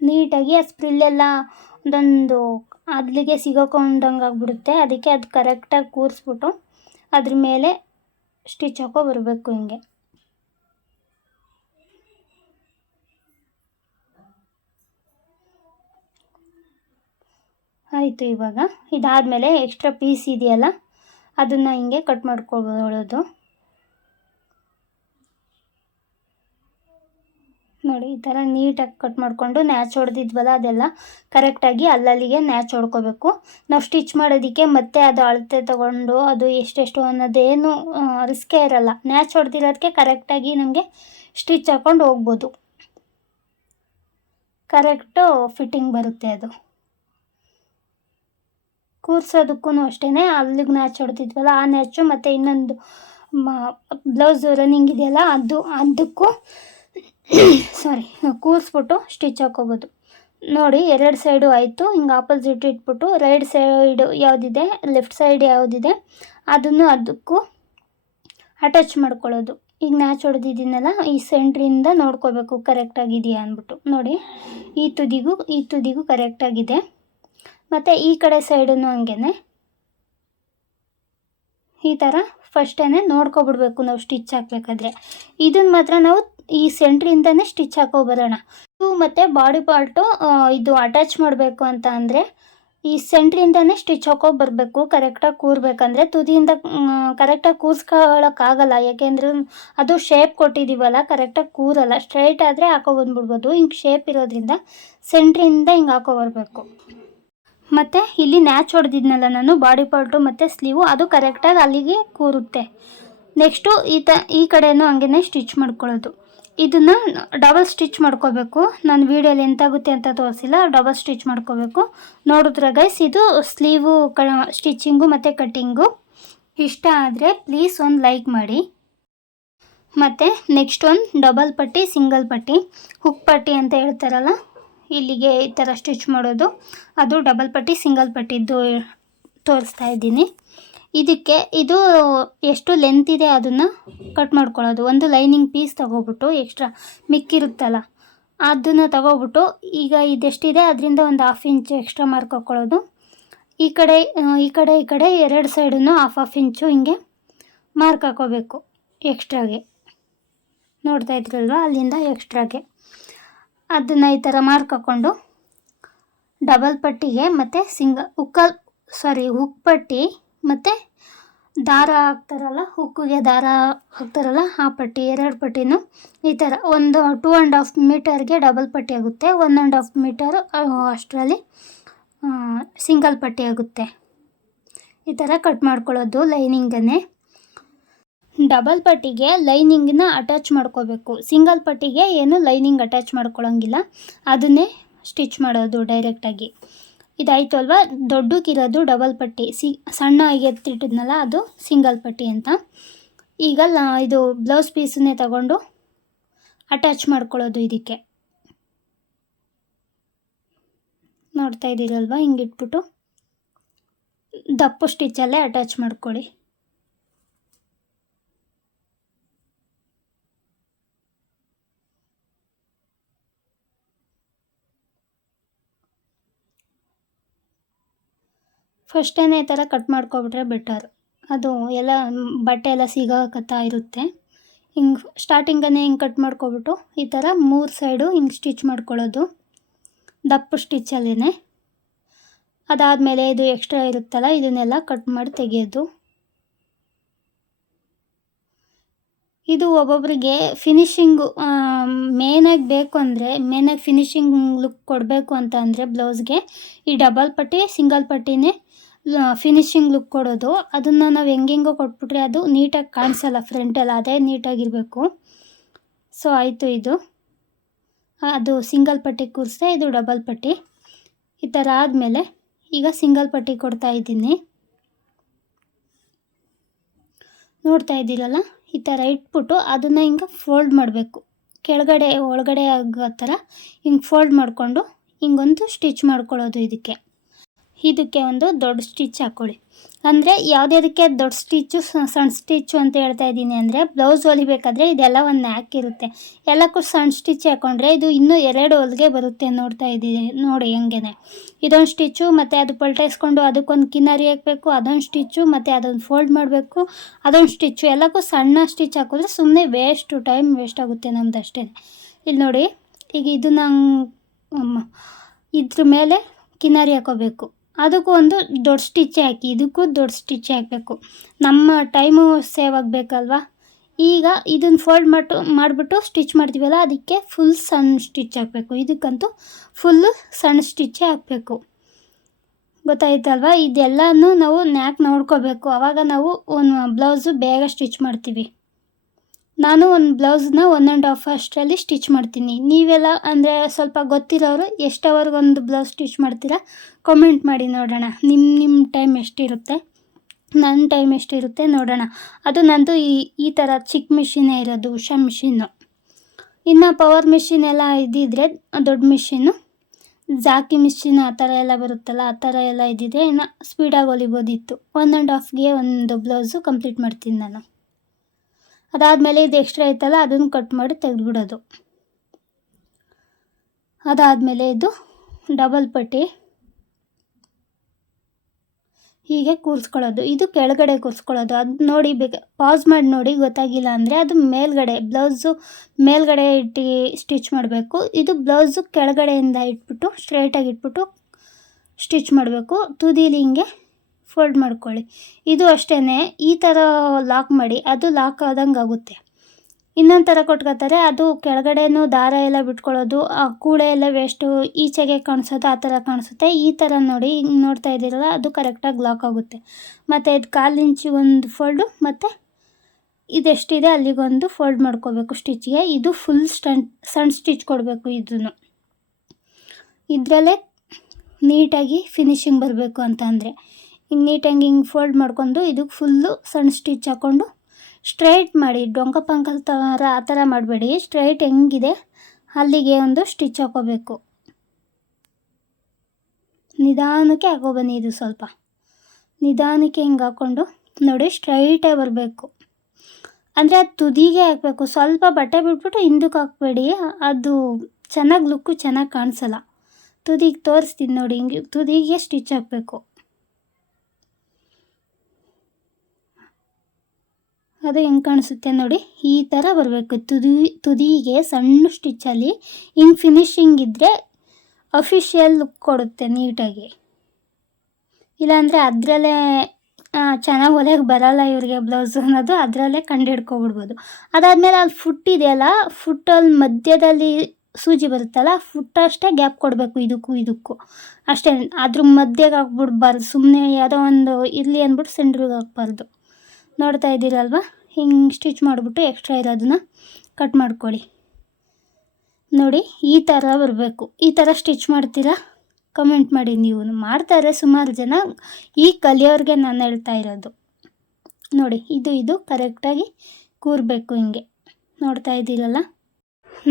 ನೀಟಾಗಿ ಆ ಸ್ಪ್ರಿಲ್ಲೆಲ್ಲ ಒಂದೊಂದು ಅಲ್ಲಿಗೆ ಸಿಗೋಕೊಂಡಂಗೆ ಆಗಿಬಿಡುತ್ತೆ. ಅದಕ್ಕೆ ಅದು ಕರೆಕ್ಟಾಗಿ ಕೂರಿಸ್ಬಿಟ್ಟು ಅದ್ರ ಮೇಲೆ ಸ್ಟಿಚ್ ಹಾಕೋ ಬರಬೇಕು ಹಿಂಗೆ. ಆಯಿತು. ಇವಾಗ ಇದಾದಮೇಲೆ ಎಕ್ಸ್ಟ್ರಾ ಪೀಸ್ ಇದೆಯಲ್ಲ ಅದನ್ನು ಹಿಂಗೆ ಕಟ್ ಮಾಡ್ಕೊಳ್ಳೋದು. ನೋಡಿ ಈ ಥರ ನೀಟಾಗಿ ಕಟ್ ಮಾಡಿಕೊಂಡು ನ್ಯಾಚ್ ಹೊಡೆದಿದ್ವಲ್ಲ ಅದೆಲ್ಲ ಕರೆಕ್ಟಾಗಿ ಅಲ್ಲಲ್ಲಿಗೆ ನ್ಯಾಚ್ ಹೊಡ್ಕೋಬೇಕು. ನಾವು ಸ್ಟಿಚ್ ಮಾಡೋದಕ್ಕೆ ಮತ್ತೆ ಅದು ಅಳತೆ ತೊಗೊಂಡು ಅದು ಎಷ್ಟೆಷ್ಟು ಅನ್ನೋದೇನು ರಿಸ್ಕೇ ಇರಲ್ಲ. ನ್ಯಾಚ್ ಹೊಡೆದಿರೋದಕ್ಕೆ ಕರೆಕ್ಟಾಗಿ ನಮಗೆ ಸ್ಟಿಚ್ ಹಾಕ್ಕೊಂಡು ಹೋಗ್ಬೋದು. ಕರೆಕ್ಟು ಫಿಟ್ಟಿಂಗ್ ಬರುತ್ತೆ. ಅದು ಕೂರ್ಸೋದಕ್ಕೂ ಅಷ್ಟೇ, ಅಲ್ಲಿಗೆ ನ್ಯಾಚ್ ಹೊಡೆದಿದ್ವಲ್ಲ ಆ ನ್ಯಾಚು ಮತ್ತು ಇನ್ನೊಂದು ಬ್ಲೌಸ್ ರನ್ನಿಂಗ್ ಇದೆಯಲ್ಲ ಅದಕ್ಕೂ ಕೂರಿಸ್ಬಿಟ್ಟು ಸ್ಟಿಚ್ ಹಾಕೋಬೋದು. ನೋಡಿ 2 ಸೈಡು ಆಯಿತು. ಹಿಂಗೆ ಆಪೋಸಿಟ್ ಇಟ್ಬಿಟ್ಟು ರೈಟ್ ಸೈಡು ಯಾವುದಿದೆ, ಲೆಫ್ಟ್ ಸೈಡ್ ಯಾವುದಿದೆ ಅದನ್ನು ಅದಕ್ಕೂ ಅಟ್ಯಾಚ್ ಮಾಡ್ಕೊಳ್ಳೋದು. ಈಗ ನ್ಯಾಚ್ ಹೊಡೆದಿದ್ದೀನಲ್ಲ, ಈ ಸೆಂಟ್ರಿಂದ ನೋಡ್ಕೋಬೇಕು ಕರೆಕ್ಟಾಗಿದೆಯಾ ಅಂದ್ಬಿಟ್ಟು. ನೋಡಿ ಈ ತುದಿಗೂ ಕರೆಕ್ಟಾಗಿದೆ. ಮತ್ತು ಈ ಕಡೆ ಸೈಡನ್ನು ಹಂಗೆ ಈ ಥರ ಫಸ್ಟೇ ನೋಡ್ಕೊಬಿಡ್ಬೇಕು ನಾವು ಸ್ಟಿಚ್ ಹಾಕಬೇಕಾದ್ರೆ. ಇದನ್ನು ಮಾತ್ರ ನಾವು ಈ ಸೆಂಟ್ರಿಂದನೇ ಸ್ಟಿಚ್ ಹಾಕೋಬರೋಣ. ಇದು ಮತ್ತು ಬಾಡಿ ಪಾರ್ಟು ಇದು ಅಟ್ಯಾಚ್ ಮಾಡಬೇಕು ಅಂತ ಅಂದರೆ ಈ ಸೆಂಟ್ರಿಂದನೇ ಸ್ಟಿಚ್ ಹಾಕೋಗಿ ಬರಬೇಕು. ಕರೆಕ್ಟಾಗಿ ಕೂರಬೇಕಂದ್ರೆ ತುದಿಯಿಂದ ಕರೆಕ್ಟಾಗಿ ಕೂರಿಸ್ಕೊಳ್ಳೋಕ್ಕಾಗಲ್ಲ, ಯಾಕೆಂದರೆ ಅದು ಶೇಪ್ ಕೊಟ್ಟಿದ್ದೀವಲ್ಲ, ಕರೆಕ್ಟಾಗಿ ಕೂರಲ್ಲ. ಸ್ಟ್ರೈಟ್ ಆದರೆ ಹಾಕೊಬಂದ್ಬಿಡ್ಬೋದು. ಹಿಂಗೆ ಶೇಪ್ ಇರೋದ್ರಿಂದ ಸೆಂಟ್ರಿಂದ ಹಿಂಗೆ ಹಾಕೊಬರ್ಬೇಕು. ಮತ್ತು ಇಲ್ಲಿ ನ್ಯಾಚ್ ಹೊಡೆದಿದ್ನಲ್ಲ ನಾನು ಬಾಡಿ ಪಾರ್ಟು ಮತ್ತು ಸ್ಲೀವು, ಅದು ಕರೆಕ್ಟಾಗಿ ಅಲ್ಲಿಗೆ ಕೂರುತ್ತೆ. ನೆಕ್ಸ್ಟು ಈ ಕಡೆಯೂ ಹಂಗೆ ಸ್ಟಿಚ್ ಮಾಡ್ಕೊಳ್ಳೋದು. ಇದನ್ನು ಡಬಲ್ ಸ್ಟಿಚ್ ಮಾಡ್ಕೋಬೇಕು. ನಾನು ವೀಡಿಯೋಲಿ ಎಂತಾಗುತ್ತೆ ಅಂತ ತೋರಿಸಿಲ್ಲ, ಡಬಲ್ ಸ್ಟಿಚ್ ಮಾಡ್ಕೋಬೇಕು. ನೋಡಿದ್ರೆ ಗೈಸ್, ಇದು ಸ್ಲೀವು ಸ್ಟಿಚಿಂಗು ಮತ್ತು ಕಟ್ಟಿಂಗು. ಇಷ್ಟ ಆದರೆ ಪ್ಲೀಸ್ ಒಂದು ಲೈಕ್ ಮಾಡಿ. ಮತ್ತು ನೆಕ್ಸ್ಟ್ ಒಂದು ಡಬಲ್ ಪಟ್ಟಿ, ಸಿಂಗಲ್ ಪಟ್ಟಿ, ಹುಕ್ ಪಟ್ಟಿ ಅಂತ ಹೇಳ್ತಾರಲ್ಲ, ಇಲ್ಲಿಗೆ ಈ ಥರ ಸ್ಟಿಚ್ ಮಾಡೋದು, ಅದು ಡಬಲ್ ಪಟ್ಟಿ ಸಿಂಗಲ್ ಪಟ್ಟಿದ್ದು ತೋರಿಸ್ತಾ ಇದ್ದೀನಿ. ಇದಕ್ಕೆ ಇದು ಎಷ್ಟು ಲೆಂತ್ ಇದೆ ಅದನ್ನು ಕಟ್ ಮಾಡ್ಕೊಳ್ಳೋದು. ಒಂದು ಲೈನಿಂಗ್ ಪೀಸ್ ತಗೋಬಿಟ್ಟು ಎಕ್ಸ್ಟ್ರಾ ಮಿಕ್ಕಿರುತ್ತಲ್ಲ ಅದನ್ನು ತಗೋಬಿಟ್ಟು, ಈಗ ಇದೆಷ್ಟಿದೆ ಅದರಿಂದ ಒಂದು 1/2 ಇಂಚು ಎಕ್ಸ್ಟ್ರಾ ಮಾರ್ಕ್ ಹಾಕ್ಕೊಳ್ಳೋದು. ಈ ಕಡೆ 2 ಸೈಡನ್ನು 1/2 ಇಂಚು ಹಿಂಗೆ ಮಾರ್ಕ್ ಹಾಕೋಬೇಕು ಎಕ್ಸ್ಟ್ರಾಗೆ. ನೋಡ್ತಾ ಇದ್ರಲ್ವ, ಅಲ್ಲಿಂದ ಎಕ್ಸ್ಟ್ರಾಗೆ ಅದನ್ನು ಈ ಥರ ಮಾರ್ಕ್ ಹಾಕ್ಕೊಂಡು ಡಬಲ್ ಪಟ್ಟಿಗೆ ಮತ್ತು ಹುಕ್ ಪಟ್ಟಿ ಮತ್ತು ದಾರ ಹಾಕ್ತಾರಲ್ಲ, ಹುಕ್ಕಿಗೆ ದಾರ ಹಾಕ್ತಾರಲ್ಲ ಆ ಪಟ್ಟಿ, 2 ಪಟ್ಟಿನೂ ಈ ಥರ ಒಂದು 2.5 ಮೀಟರ್ಗೆ ಡಬಲ್ ಪಟ್ಟಿ ಆಗುತ್ತೆ, 1.5 ಮೀಟರ್ ಅಷ್ಟರಲ್ಲಿ ಸಿಂಗಲ್ ಪಟ್ಟಿ ಆಗುತ್ತೆ. ಈ ಥರ ಕಟ್ ಮಾಡ್ಕೊಳ್ಳೋದು ಲೈನಿಂಗನ್ನೇ. ಡಬಲ್ ಪಟ್ಟಿಗೆ ಲೈನಿಂಗನ್ನ ಅಟ್ಯಾಚ್ ಮಾಡ್ಕೋಬೇಕು. ಸಿಂಗಲ್ ಪಟ್ಟಿಗೆ ಏನು ಲೈನಿಂಗ್ ಅಟ್ಯಾಚ್ ಮಾಡ್ಕೊಳ್ಳೋಂಗಿಲ್ಲ, ಅದನ್ನೇ ಸ್ಟಿಚ್ ಮಾಡೋದು ಡೈರೆಕ್ಟಾಗಿ. ಇದಾಯಿತು ಅಲ್ವಾ, ದೊಡ್ಡಕ್ಕಿರೋದು ಡಬಲ್ ಪಟ್ಟಿ, ಸಣ್ಣ ಎತ್ತಿಟ್ಟಿದ್ನಲ್ಲ ಅದು ಸಿಂಗಲ್ ಪಟ್ಟಿ ಅಂತ. ಈಗ ಇದು ಬ್ಲೌಸ್ ಪೀಸನ್ನೇ ತಗೊಂಡು ಅಟ್ಯಾಚ್ ಮಾಡ್ಕೊಳ್ಳೋದು. ಇದಕ್ಕೆ ನೋಡ್ತಾ ಇದ್ದೀರಲ್ವ, ಹಿಂಗಿಟ್ಬಿಟ್ಟು ದಪ್ಪು ಸ್ಟಿಚ್ಚಲ್ಲೇ ಅಟ್ಯಾಚ್ ಮಾಡ್ಕೊಳ್ಳಿ. ಫಸ್ಟೇ ಈ ಥರ ಕಟ್ ಮಾಡ್ಕೊಬಿಟ್ರೆ ಬೆಟರ್. ಅದು ಎಲ್ಲ ಬಟ್ಟೆ ಎಲ್ಲ ಸಿಗೋಕತ್ತಾ ಇರುತ್ತೆ. ಹಿಂಗೆ ಸ್ಟಾರ್ಟಿಂಗನ್ನೇ ಹಿಂಗೆ ಕಟ್ ಮಾಡ್ಕೊಬಿಟ್ಟು ಈ ಥರ 3 ಸೈಡು ಹಿಂಗೆ ಸ್ಟಿಚ್ ಮಾಡ್ಕೊಳ್ಳೋದು ದಪ್ಪು ಸ್ಟಿಚ್ಚಲ್ಲೇ. ಅದಾದಮೇಲೆ ಇದು ಎಕ್ಸ್ಟ್ರಾ ಇರುತ್ತಲ್ಲ ಇದನ್ನೆಲ್ಲ ಕಟ್ ಮಾಡಿ ತೆಗೆಯೋದು. ಇದು ಒಬ್ಬೊಬ್ಬರಿಗೆ ಫಿನಿಶಿಂಗು ಮೇನಾಗಿ ಬೇಕು ಅಂದರೆ, ಮೇನಾಗಿ ಫಿನಿಶಿಂಗ್ ಲುಕ್ ಕೊಡಬೇಕು ಅಂತ ಅಂದರೆ ಬ್ಲೌಸ್ಗೆ ಈ ಡಬಲ್ ಪಟ್ಟಿ ಸಿಂಗಲ್ ಪಟ್ಟಿನೇ ಫಿನಿಶಿಂಗ್ ಲುಕ್ ಕೊಡೋದು. ಅದನ್ನು ನಾವು ಹೆಂಗೆಂಗೋ ಕೊಟ್ಬಿಟ್ರೆ ಅದು ನೀಟಾಗಿ ಕಾಣಿಸಲ್ಲ, ಫ್ರಂಟೆಲ್ಲ ಅದೇ ನೀಟಾಗಿರಬೇಕು. ಸೊ ಆಯಿತು, ಅದು ಸಿಂಗಲ್ ಪಟ್ಟಿ ಕೂರಿಸಿದೆ, ಇದು ಡಬಲ್ ಪಟ್ಟಿ. ಈ ಥರ ಆದಮೇಲೆ ಈಗ ಸಿಂಗಲ್ ಪಟ್ಟಿ ಕೊಡ್ತಾ ಇದ್ದೀನಿ. ನೋಡ್ತಾ ಇದ್ದೀರಲ್ಲ, ಈ ಥರ ಇಟ್ಬಿಟ್ಟು ಅದನ್ನು ಹಿಂಗೆ ಫೋಲ್ಡ್ ಮಾಡಬೇಕು. ಕೆಳಗಡೆ ಒಳಗಡೆ ಆಗೋ ಥರ ಹಿಂಗೆ ಫೋಲ್ಡ್ ಮಾಡಿಕೊಂಡು ಹಿಂಗೊಂದು ಸ್ಟಿಚ್ ಮಾಡ್ಕೊಳ್ಳೋದು. ಇದಕ್ಕೆ ಒಂದು ದೊಡ್ಡ ಸ್ಟಿಚ್ ಹಾಕ್ಕೊಳ್ಳಿ. ಅಂದರೆ ಯಾವುದಕ್ಕೆ ದೊಡ್ಡ ಸ್ಟಿಚ್ಚು ಸಣ್ಣ ಸ್ಟಿಚ್ಚು ಅಂತ ಹೇಳ್ತಾ ಇದ್ದೀನಿ ಅಂದರೆ, ಬ್ಲೌಸ್ ಹೊಲಿಬೇಕಾದ್ರೆ ಇದೆಲ್ಲ ಒಂದು ನ್ಯಾಕ್ ಇರುತ್ತೆ. ಎಲ್ಲಕ್ಕೂ ಸಣ್ಣ ಸ್ಟಿಚ್ ಹಾಕ್ಕೊಂಡ್ರೆ ಇದು ಇನ್ನೂ 2 ಹೊಲಿಗೆ ಬರುತ್ತೆ. ನೋಡ್ತಾ ಇದ್ದೀನಿ ನೋಡಿ, ಹಂಗೆ ಇದೊಂದು ಸ್ಟಿಚ್ಚು ಮತ್ತು ಅದು ಪಲ್ಟಾಯಿಸ್ಕೊಂಡು ಅದಕ್ಕೊಂದು ಕಿನಾರಿ ಹಾಕಬೇಕು, ಅದೊಂದು ಸ್ಟಿಚ್ಚು ಮತ್ತು ಅದೊಂದು ಫೋಲ್ಡ್ ಮಾಡಬೇಕು, ಅದೊಂದು ಸ್ಟಿಚ್ಚು. ಎಲ್ಲಕ್ಕೂ ಸಣ್ಣ ಸ್ಟಿಚ್ ಹಾಕಿದ್ರೆ ಸುಮ್ಮನೆ ಟೈಮ್ ವೇಸ್ಟ್ ಆಗುತ್ತೆ ನಮ್ದು ಅಷ್ಟೇ. ಇಲ್ಲಿ ನೋಡಿ, ಈಗ ಇದನ್ನು ಇದ್ರ ಮೇಲೆ ಕಿನಾರಿ ಹಾಕೋಬೇಕು, ಅದಕ್ಕೂ ಒಂದು ದೊಡ್ಡ ಸ್ಟಿಚ್ ಹಾಕಿ, ಇದಕ್ಕೂ ದೊಡ್ಡ ಸ್ಟಿಚ್ ಹಾಕಬೇಕು. ನಮ್ಮ ಟೈಮು ಸೇವ್ ಆಗಬೇಕಲ್ವ. ಈಗ ಇದನ್ನು ಫೋಲ್ಡ್ ಮಾಡಿಬಿಟ್ಟು ಸ್ಟಿಚ್ ಮಾಡ್ತೀವಲ್ಲ, ಅದಕ್ಕೆ ಫುಲ್ ಸಣ್ಣ ಸ್ಟಿಚ್ ಹಾಕಬೇಕು. ಇದಕ್ಕಂತೂ ಫುಲ್ಲು ಸಣ್ಣ ಸ್ಟಿಚ್ಚೇ ಹಾಕಬೇಕು. ಗೊತ್ತಾಯ್ತಲ್ವ. ಇದೆಲ್ಲನೂ ನಾವು ನ್ಯಾಕ್ ನೋಡ್ಕೋಬೇಕು, ಆವಾಗ ನಾವು ಒಂದು ಬ್ಲೌಸು ಬೇಗ ಸ್ಟಿಚ್ ಮಾಡ್ತೀವಿ. ನಾನು ಒಂದು ಬ್ಲೌಸ್ನ 1.5 ಅಷ್ಟರಲ್ಲಿ ಸ್ಟಿಚ್ ಮಾಡ್ತೀನಿ. ನೀವೆಲ್ಲ ಅಂದರೆ ಸ್ವಲ್ಪ ಗೊತ್ತಿರೋರು ಎಷ್ಟವರೆಗೊಂದು ಬ್ಲೌಸ್ ಸ್ಟಿಚ್ ಮಾಡ್ತೀರಾ ಕಮೆಂಟ್ ಮಾಡಿ ನೋಡೋಣ. ನಿಮ್ಮ ಟೈಮ್ ಎಷ್ಟಿರುತ್ತೆ, ನನ್ನ ಟೈಮ್ ಎಷ್ಟಿರುತ್ತೆ ನೋಡೋಣ. ಅದು ನಂದು ಈ ಥರ ಚಿಕ್ಕ ಮಿಷಿನೇ ಇರೋದು, ಉಷಾ ಮಿಷಿನ್ನು. ಇನ್ನು ಪವರ್ ಮಿಷಿನ್ ಎಲ್ಲ ಇದ್ದಿದ್ರೆ ದೊಡ್ಡ ಮಿಷಿನ್ನು ಜಾಕಿ ಮಿಷಿನ್ ಆ ಥರ ಎಲ್ಲ ಬರುತ್ತಲ್ಲ, ಆ ಥರ ಎಲ್ಲ ಇದ್ದಿದ್ರೆ ಇನ್ನು ಸ್ಪೀಡಾಗಿ ಹೊಲಿಬೋದಿತ್ತು. 1.5ಗೆ ಒಂದು ಬ್ಲೌಸು ಕಂಪ್ಲೀಟ್ ಮಾಡ್ತೀನಿ ನಾನು. ಅದಾದಮೇಲೆ ಇದು ಎಕ್ಸ್ಟ್ರಾ ಇತ್ತಲ್ಲ ಅದನ್ನು ಕಟ್ ಮಾಡಿ ತೆಗೆದುಬಿಡೋದು. ಅದಾದಮೇಲೆ ಇದು ಡಬಲ್ ಪಟ್ಟಿ ಹೀಗೆ ಕೂರಿಸ್ಕೊಳ್ಳೋದು. ಇದು ಕೆಳಗಡೆ ಕೂರಿಸ್ಕೊಳ್ಳೋದು. ಅದು ನೋಡಿ ಪಾಸ್ ಮಾಡಿ ನೋಡಿ, ಗೊತ್ತಾಗಿಲ್ಲ ಅಂದರೆ ಅದು ಮೇಲ್ಗಡೆ ಬ್ಲೌಸು ಮೇಲ್ಗಡೆ ಇಟ್ಟು ಸ್ಟಿಚ್ ಮಾಡಬೇಕು. ಇದು ಬ್ಲೌಸು ಕೆಳಗಡೆಯಿಂದ ಇಟ್ಬಿಟ್ಟು ಸ್ಟ್ರೈಟಾಗಿ ಇಟ್ಬಿಟ್ಟು ಸ್ಟಿಚ್ ಮಾಡಬೇಕು. ತುದೀಲಿ ಹಿಂಗೆ ಫೋಲ್ಡ್ ಮಾಡ್ಕೊಳ್ಳಿ. ಇದು ಅಷ್ಟೇ, ಈ ಥರ ಲಾಕ್ ಮಾಡಿ, ಅದು ಲಾಕ್ ಆದಂಗೆ ಆಗುತ್ತೆ. ಇನ್ನೊಂದು ಥರ ಕೊಟ್ಕೋತಾರೆ, ಅದು ಕೆಳಗಡೆನೂ ದಾರ ಎಲ್ಲ ಬಿಟ್ಕೊಳ್ಳೋದು, ಆ ಕೂಳೆ ಎಲ್ಲ ವೇಸ್ಟು ಈಚೆಗೆ ಕಾಣಿಸೋದು, ಆ ಥರ ಕಾಣಿಸುತ್ತೆ. ಈ ಥರ ನೋಡಿ, ಹಿಂಗೆ ನೋಡ್ತಾ ಇದ್ದೀರಲ್ಲ, ಅದು ಕರೆಕ್ಟಾಗಿ ಲಾಕ್ ಆಗುತ್ತೆ. ಮತ್ತು ಇದು 1/4 ಇಂಚು ಒಂದು ಫೋಲ್ಡು, ಮತ್ತು ಇದೆಷ್ಟಿದೆ ಅಲ್ಲಿಗೊಂದು ಫೋಲ್ಡ್ ಮಾಡ್ಕೋಬೇಕು ಸ್ಟಿಚ್ಗೆ. ಇದು ಫುಲ್ ಸಣ್ಣ ಸ್ಟಿಚ್ ಕೊಡಬೇಕು. ಇದನ್ನು ಇದರಲ್ಲೇ ನೀಟಾಗಿ ಫಿನಿಶಿಂಗ್ ಬರಬೇಕು ಅಂತ ಅಂದರೆ ಹಿಂಗೆ ನೀಟಾಗಿ ಹಿಂಗೆ ಫೋಲ್ಡ್ ಮಾಡ್ಕೊಂಡು ಇದಕ್ಕೆ ಫುಲ್ಲು ಸಣ್ಣ ಸ್ಟಿಚ್ ಹಾಕ್ಕೊಂಡು ಸ್ಟ್ರೈಟ್ ಮಾಡಿ, ಡೊಂಕ ಪಂಕಲ್ ಥರ ಆ ಥರ ಮಾಡಬೇಡಿ. ಸ್ಟ್ರೈಟ್ ಹೆಂಗಿದೆ ಅಲ್ಲಿಗೆ ಒಂದು ಸ್ಟಿಚ್ ಹಾಕೋಬೇಕು. ನಿಧಾನಕ್ಕೆ ಹಾಕೊಬನ್ನಿ. ಇದು ಸ್ವಲ್ಪ ನಿಧಾನಕ್ಕೆ ಹಿಂಗೆ ಹಾಕ್ಕೊಂಡು ನೋಡಿ ಸ್ಟ್ರೈಟೇ ಬರಬೇಕು. ಅಂದರೆ ಅದು ತುದಿಗೆ ಹಾಕಬೇಕು. ಸ್ವಲ್ಪ ಬಟ್ಟೆ ಬಿಟ್ಬಿಟ್ಟು ಹಿಂದಕ್ಕೆ ಹಾಕಬೇಡಿ, ಅದು ಚೆನ್ನಾಗಿ ಲುಕ್ಕು ಚೆನ್ನಾಗಿ ಕಾಣಿಸಲ್ಲ. ತುದಿಗೆ ತೋರಿಸ್ತೀನಿ ನೋಡಿ, ಹಿಂಗೆ ತುದಿಗೆ ಸ್ಟಿಚ್ ಹಾಕಬೇಕು. ಅದು ಹೆಂಗೆ ಕಾಣಿಸುತ್ತೆ ನೋಡಿ, ಈ ಥರ ಬರಬೇಕು. ತುದಿಗೆ ಸಣ್ಣ ಸ್ಟಿಚ್ಚಲ್ಲಿ ಹಿಂಗೆ ಫಿನಿಶಿಂಗ್ ಇದ್ದರೆ ಅಫಿಷಿಯಲ್ ಲುಕ್ ಕೊಡುತ್ತೆ ನೀಟಾಗಿ. ಇಲ್ಲಾಂದರೆ ಅದರಲ್ಲೇ ಚೆನ್ನಾಗಿ ಹೊಲಿಯೋಕ್ಕೆ ಬರೋಲ್ಲ ಇವ್ರಿಗೆ ಬ್ಲೌಸು ಅನ್ನೋದು ಅದರಲ್ಲೇ ಕಂಡುಹಿಡ್ಕೊಬಿಡ್ಬೋದು. ಅದಾದಮೇಲೆ ಅಲ್ಲಿ ಫುಟ್ ಇದೆಯಲ್ಲ, ಫುಟ್ಟಲ್ಲಿ ಮಧ್ಯದಲ್ಲಿ ಸೂಜಿ ಬರುತ್ತಲ್ಲ, ಫುಟ್ಟಷ್ಟೇ ಗ್ಯಾಪ್ ಕೊಡಬೇಕು ಇದಕ್ಕೂ ಅಷ್ಟೇ. ಅದ್ರ ಮಧ್ಯೆಗೆ ಹಾಕ್ಬಿಡ್ಬಾರ್ದು. ಸುಮ್ಮನೆ ಯಾವುದೋ ಒಂದು ಇರಲಿ ಅಂದ್ಬಿಟ್ಟು ಸೆಂಟ್ರಿಗೆ ಹಾಕ್ಬಾರ್ದು. ನೋಡ್ತಾ ಇದ್ದೀರಲ್ವ, ಹಿಂಗೆ ಸ್ಟಿಚ್ ಮಾಡಿಬಿಟ್ಟು ಎಕ್ಸ್ಟ್ರಾ ಇರೋದನ್ನ ಕಟ್ ಮಾಡ್ಕೊಳ್ಳಿ. ನೋಡಿ ಈ ಥರ ಬರಬೇಕು. ಈ ಥರ ಸ್ಟಿಚ್ ಮಾಡ್ತೀರಾ? ಕಮೆಂಟ್ ಮಾಡಿ. ನೀವು ಮಾಡ್ತಾರೆ ಸುಮಾರು ಜನ, ಈ ಕಲಿಯೋರಿಗೆ ನಾನು ಹೇಳ್ತಾ ಇರೋದು. ನೋಡಿ ಇದು ಕರೆಕ್ಟಾಗಿ ಕೂರಬೇಕು. ಹಿಂಗೆ ನೋಡ್ತಾ ಇದ್ದೀರಲ್ಲ,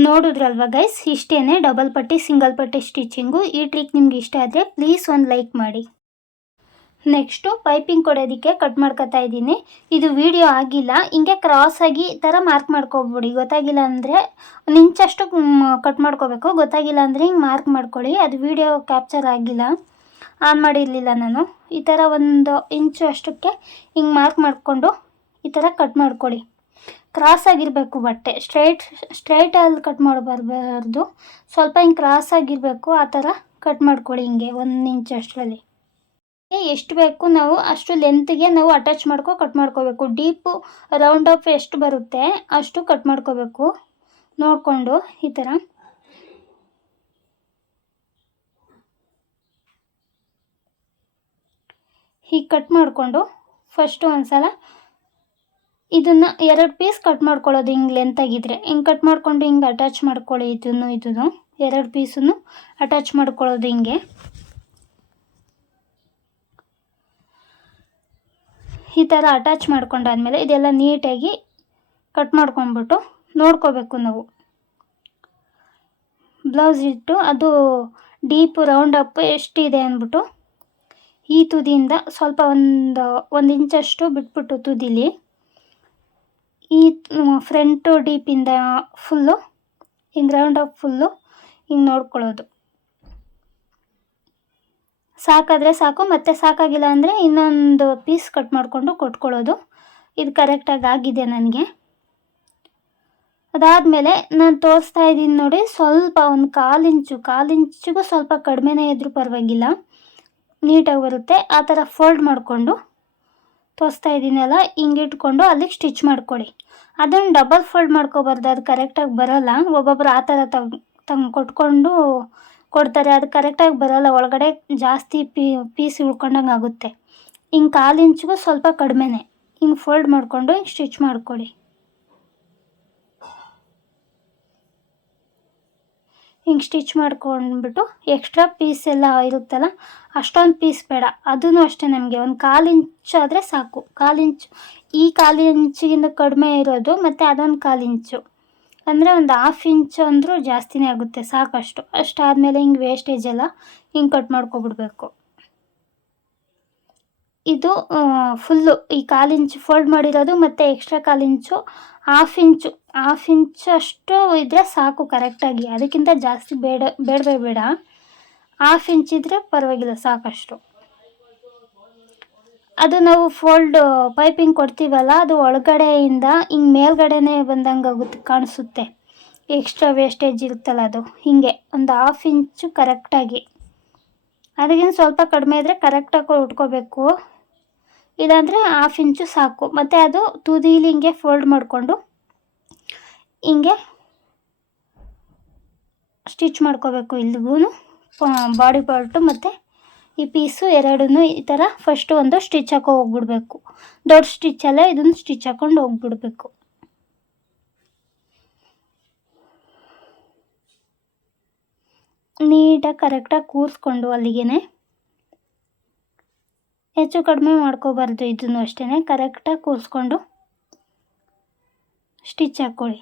ನೋಡಿದ್ರಲ್ವ ಗೈಸ್, ಇಷ್ಟೇ ಡಬಲ್ ಪಟ್ಟಿ ಸಿಂಗಲ್ ಪಟ್ಟಿ ಸ್ಟಿಚಿಂಗು. ಈ ಟ್ರಿಕ್ ನಿಮ್ಗೆ ಇಷ್ಟ ಆದರೆ ಪ್ಲೀಸ್ ಒಂದು ಲೈಕ್ ಮಾಡಿ. ನೆಕ್ಸ್ಟು ಪೈಪಿಂಗ್ ಕೊಡೋದಕ್ಕೆ ಕಟ್ ಮಾಡ್ಕೊತಾ ಇದ್ದೀನಿ. ಇದು ವಿಡಿಯೋ ಆಗಿಲ್ಲ, ಹಿಂಗೆ ಕ್ರಾಸಾಗಿ ಈ ಥರ ಮಾರ್ಕ್ ಮಾಡ್ಕೊಬಿಡಿ. ಗೊತ್ತಾಗಿಲ್ಲ ಅಂದರೆ 1 ಇಂಚಷ್ಟು ಕಟ್ ಮಾಡ್ಕೋಬೇಕು. ಗೊತ್ತಾಗಿಲ್ಲ ಅಂದರೆ ಹಿಂಗೆ ಮಾರ್ಕ್ ಮಾಡ್ಕೊಳ್ಳಿ. ಅದು ವಿಡಿಯೋ ಕ್ಯಾಪ್ಚರ್ ಆಗಿಲ್ಲ, ಆನ್ ಮಾಡಿರಲಿಲ್ಲ ನಾನು. ಈ ಥರ 1 ಇಂಚು ಅಷ್ಟಕ್ಕೆ ಹಿಂಗೆ ಮಾರ್ಕ್ ಮಾಡಿಕೊಂಡು ಈ ಥರ ಕಟ್ ಮಾಡ್ಕೊಳ್ಳಿ. ಕ್ರಾಸಾಗಿರಬೇಕು ಬಟ್ಟೆ, ಸ್ಟ್ರೈಟಲ್ಲಿ ಕಟ್ ಮಾಡಬಾರ್ದು. ಸ್ವಲ್ಪ ಹಿಂಗೆ ಕ್ರಾಸಾಗಿರಬೇಕು, ಆ ಥರ ಕಟ್ ಮಾಡ್ಕೊಳ್ಳಿ. ಹಿಂಗೆ 1 ಇಂಚ್ ಅಷ್ಟರಲ್ಲಿ ಎಷ್ಟು ಬೇಕು ನಾವು ಅಷ್ಟು ಲೆಂತ್ಗೆ ನಾವು ಅಟ್ಯಾಚ್ ಕಟ್ ಮಾಡ್ಕೋಬೇಕು. ಡೀಪು ರೌಂಡ್ ಅಪ್ ಎಷ್ಟು ಬರುತ್ತೆ ಅಷ್ಟು ಕಟ್ ಮಾಡ್ಕೋಬೇಕು ನೋಡಿಕೊಂಡು. ಈ ಥರ ಹೀಗೆ ಕಟ್ ಮಾಡಿಕೊಂಡು ಫಸ್ಟು ಒಂದು ಸಲ ಇದನ್ನು 2 ಪೀಸ್ ಕಟ್ ಮಾಡ್ಕೊಳ್ಳೋದು. ಹಿಂಗೆ ಲೆಂತಾಗಿದ್ದರೆ ಹಿಂಗೆ ಕಟ್ ಮಾಡಿಕೊಂಡು ಹಿಂಗೆ ಅಟ್ಯಾಚ್ ಮಾಡ್ಕೊಳ್ಳಿ. ಇದನ್ನು 2 ಪೀಸನ್ನು ಅಟ್ಯಾಚ್ ಮಾಡ್ಕೊಳ್ಳೋದು. ಹಿಂಗೆ ಈ ಥರ ಅಟ್ಯಾಚ್ ಮಾಡ್ಕೊಂಡಾದ್ಮೇಲೆ ಇದೆಲ್ಲ ನೀಟಾಗಿ ಕಟ್ ಮಾಡ್ಕೊಂಡ್ಬಿಟ್ಟು ನೋಡ್ಕೋಬೇಕು ನಾವು. ಬ್ಲೌಸ್ ಇಟ್ಟು ಅದು ಡೀಪು ರೌಂಡ್ ಅಪ್ ಎಷ್ಟಿದೆ ಅಂದ್ಬಿಟ್ಟು ಈ ತುದಿಯಿಂದ ಸ್ವಲ್ಪ ಒಂದು ಇಂಚಷ್ಟು ಬಿಟ್ಬಿಟ್ಟು ತುದಿಲಿ ಈ ಫ್ರಂಟು ಡೀಪಿಂದ ಫುಲ್ಲು ಹಿಂಗೆ ರೌಂಡ್ ಅಪ್ ಫುಲ್ಲು ಹಿಂಗೆ ನೋಡ್ಕೊಳ್ಳೋದು. ಸಾಕಾದರೆ ಸಾಕು, ಮತ್ತು ಸಾಕಾಗಿಲ್ಲ ಅಂದರೆ ಇನ್ನೊಂದು ಪೀಸ್ ಕಟ್ ಮಾಡಿಕೊಂಡು ಕೊಟ್ಕೊಳ್ಳೋದು. ಇದು ಕರೆಕ್ಟಾಗಿ ಆಗಿದೆ ನನಗೆ. ಅದಾದಮೇಲೆ ನಾನು ತೋರಿಸ್ತಾ ಇದ್ದೀನಿ ನೋಡಿ, ಸ್ವಲ್ಪ ಒಂದು 1/4 ಇಂಚಿಗೂ ಸ್ವಲ್ಪ ಕಡಿಮೆನೇ ಇದ್ದರೂ ಪರವಾಗಿಲ್ಲ, ನೀಟಾಗಿ ಬರುತ್ತೆ. ಆ ಥರ ಫೋಲ್ಡ್ ಮಾಡಿಕೊಂಡು ತೋರಿಸ್ತಾ ಇದ್ದೀನಲ್ಲ, ಹಿಂಗೆ ಇಟ್ಕೊಂಡು ಅಲ್ಲಿಗೆ ಸ್ಟಿಚ್ ಮಾಡ್ಕೊಳ್ಳಿ. ಅದನ್ನು ಡಬಲ್ ಫೋಲ್ಡ್ ಮಾಡ್ಕೊಬಾರ್ದು, ಅದು ಕರೆಕ್ಟಾಗಿ ಬರೋಲ್ಲ. ಒಬ್ಬೊಬ್ಬರು ಆ ಥರ ಕೊಟ್ಕೊಂಡು ಕೊಡ್ತಾರೆ, ಅದು ಕರೆಕ್ಟಾಗಿ ಬರೋಲ್ಲ. ಒಳಗಡೆ ಜಾಸ್ತಿ ಪೀಸ್ ಉಳ್ಕೊಂಡಂಗೆ ಆಗುತ್ತೆ. ಹಿಂಗೆ 1/4 ಇಂಚಿಗೂ ಸ್ವಲ್ಪ ಕಡಿಮೆನೇ ಹಿಂಗೆ ಫೋಲ್ಡ್ ಮಾಡಿಕೊಂಡು ಹಿಂಗೆ ಸ್ಟಿಚ್ ಮಾಡ್ಕೊಳ್ಳಿ. ಹಿಂಗೆ ಸ್ಟಿಚ್ ಮಾಡ್ಕೊಂಡ್ಬಿಟ್ಟು ಎಕ್ಸ್ಟ್ರಾ ಪೀಸ್ ಎಲ್ಲ ಇರುತ್ತಲ್ಲ ಅಷ್ಟೊಂದು ಪೀಸ್ ಬೇಡ. ಅದೂ ಅಷ್ಟೇ, ನಮಗೆ ಒಂದು 1/4 ಇಂಚು ಆದರೆ ಸಾಕು. 1/4 ಇಂಚು, ಈ 1/4 ಇಂಚಿಗಿಂತ ಕಡಿಮೆ ಇರೋದು, ಮತ್ತು ಅದೊಂದು 1/4 ಇಂಚು ಅಂದರೆ ಒಂದು 1/2 ಇಂಚು ಅಂದರೂ ಜಾಸ್ತಿನೇ ಆಗುತ್ತೆ, ಸಾಕಷ್ಟು. ಅಷ್ಟಾದಮೇಲೆ ಹಿಂಗೆ ವೇಸ್ಟೇಜ್ ಎಲ್ಲ ಹಿಂಗೆ ಕಟ್ ಮಾಡ್ಕೊಬಿಡ್ಬೇಕು. ಇದು ಫುಲ್ಲು ಈ 1/4 ಇಂಚು ಫೋಲ್ಡ್ ಮಾಡಿರೋದು ಮತ್ತು ಎಕ್ಸ್ಟ್ರಾ 1/4 ಇಂಚು 1/2 ಇಂಚು ಅಷ್ಟು ಇದ್ದರೆ ಸಾಕು ಕರೆಕ್ಟಾಗಿ. ಅದಕ್ಕಿಂತ ಜಾಸ್ತಿ ಬೇಡವೇ ಬೇಡ. 1/2 ಇಂಚ್ ಇದ್ದರೆ ಪರವಾಗಿಲ್ಲ, ಸಾಕಷ್ಟು. ಅದು ನಾವು ಪೈಪಿಂಗ್ ಕೊಡ್ತೀವಲ್ಲ, ಅದು ಒಳಗಡೆಯಿಂದ ಹಿಂಗೆ ಮೇಲ್ಗಡೆನೇ ಬಂದಂಗೆ ಆಗುತ್ತೆ, ಕಾಣಿಸುತ್ತೆ. ಎಕ್ಸ್ಟ್ರಾ ವೇಸ್ಟೇಜ್ ಇರುತ್ತಲ್ಲ ಅದು ಹೀಗೆ ಒಂದು 1/2 ಇಂಚು ಕರೆಕ್ಟಾಗಿ. ಅದಕ್ಕಿಂತ ಸ್ವಲ್ಪ ಕಡಿಮೆ ಇದ್ದರೆ ಕರೆಕ್ಟಾಗಿ ಉಟ್ಕೋಬೇಕು, ಇಲ್ಲಾಂದರೆ 1/2 ಇಂಚು ಸಾಕು. ಮತ್ತು ಅದು ತುದೀಲಿ ಹಿಂಗೆ ಫೋಲ್ಡ್ ಮಾಡಿಕೊಂಡು ಹಿಂಗೆ ಸ್ಟಿಚ್ ಮಾಡ್ಕೋಬೇಕು. ಇಲ್ಲಿಗೂ ಬಾಡಿ ಪಾರ್ಟು ಮತ್ತು ಈ ಪೀಸು ಎರಡೂ ಈ ಥರ ಫಸ್ಟು ಒಂದು ಸ್ಟಿಚ್ ಹಾಕೋ ಹೋಗ್ಬಿಡ್ಬೇಕು. ದೊಡ್ಡ ಸ್ಟಿಚ್ಚಲ್ಲೇ ಇದನ್ನು ಸ್ಟಿಚ್ ಹಾಕ್ಕೊಂಡು ಹೋಗ್ಬಿಡ್ಬೇಕು. ನೀಟಾಗಿ ಕರೆಕ್ಟಾಗಿ ಕೂರಿಸ್ಕೊಂಡು ಅಲ್ಲಿಗೆ ಹೆಚ್ಚು ಕಡಿಮೆ ಮಾಡ್ಕೋಬಾರ್ದು. ಇದನ್ನು ಅಷ್ಟೇ ಕರೆಕ್ಟಾಗಿ ಕೂರಿಸ್ಕೊಂಡು ಸ್ಟಿಚ್ ಹಾಕ್ಕೊಳ್ಳಿ.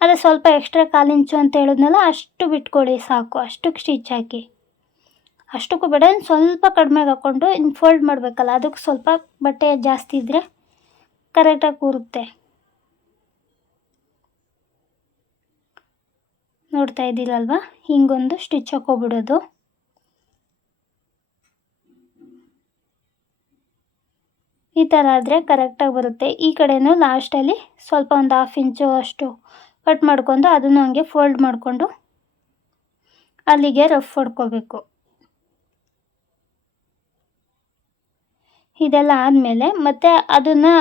ಅದೇ ಸ್ವಲ್ಪ ಎಕ್ಸ್ಟ್ರಾ 1/4 ಇಂಚು ಅಂತ ಹೇಳಿದ್ನಲ್ಲ, ಅಷ್ಟು ಬಿಟ್ಕೊಳ್ಳಿ ಸಾಕು. ಅಷ್ಟಕ್ಕೆ ಸ್ಟಿಚ್ ಹಾಕಿ, ಅಷ್ಟಕ್ಕೂ ಬೇಡ, ಸ್ವಲ್ಪ ಕಡಿಮೆಗೆ ಹಾಕ್ಕೊಂಡು ಇನ್ನು ಫೋಲ್ಡ್ ಮಾಡಬೇಕಲ್ಲ, ಅದಕ್ಕೆ ಸ್ವಲ್ಪ ಬಟ್ಟೆ ಜಾಸ್ತಿ ಇದ್ದರೆ ಕರೆಕ್ಟಾಗಿ ಕೂರುತ್ತೆ. ನೋಡ್ತಾ ಇದ್ದೀರಲ್ವ, ಹಿಂಗೊಂದು ಸ್ಟಿಚ್ ಹಾಕೋಬಿಡೋದು. ಈ ಥರ ಆದರೆ ಕರೆಕ್ಟಾಗಿ ಬರುತ್ತೆ. ಈ ಕಡೆಯೂ ಲಾಸ್ಟಲ್ಲಿ ಸ್ವಲ್ಪ ಒಂದು 1/2 ಇಂಚು ಅಷ್ಟು ಕಟ್ ಮಾಡ್ಕೊಂಡು ಅದನ್ನು ಹಂಗೆ ಫೋಲ್ಡ್ ಮಾಡಿಕೊಂಡು ಅಲ್ಲಿಗೆ ರಫ್ ಹೊಡ್ಕೋಬೇಕು. ಇದೆಲ್ಲ ಆದಮೇಲೆ ಮತ್ತೆ ಅದನ್ನು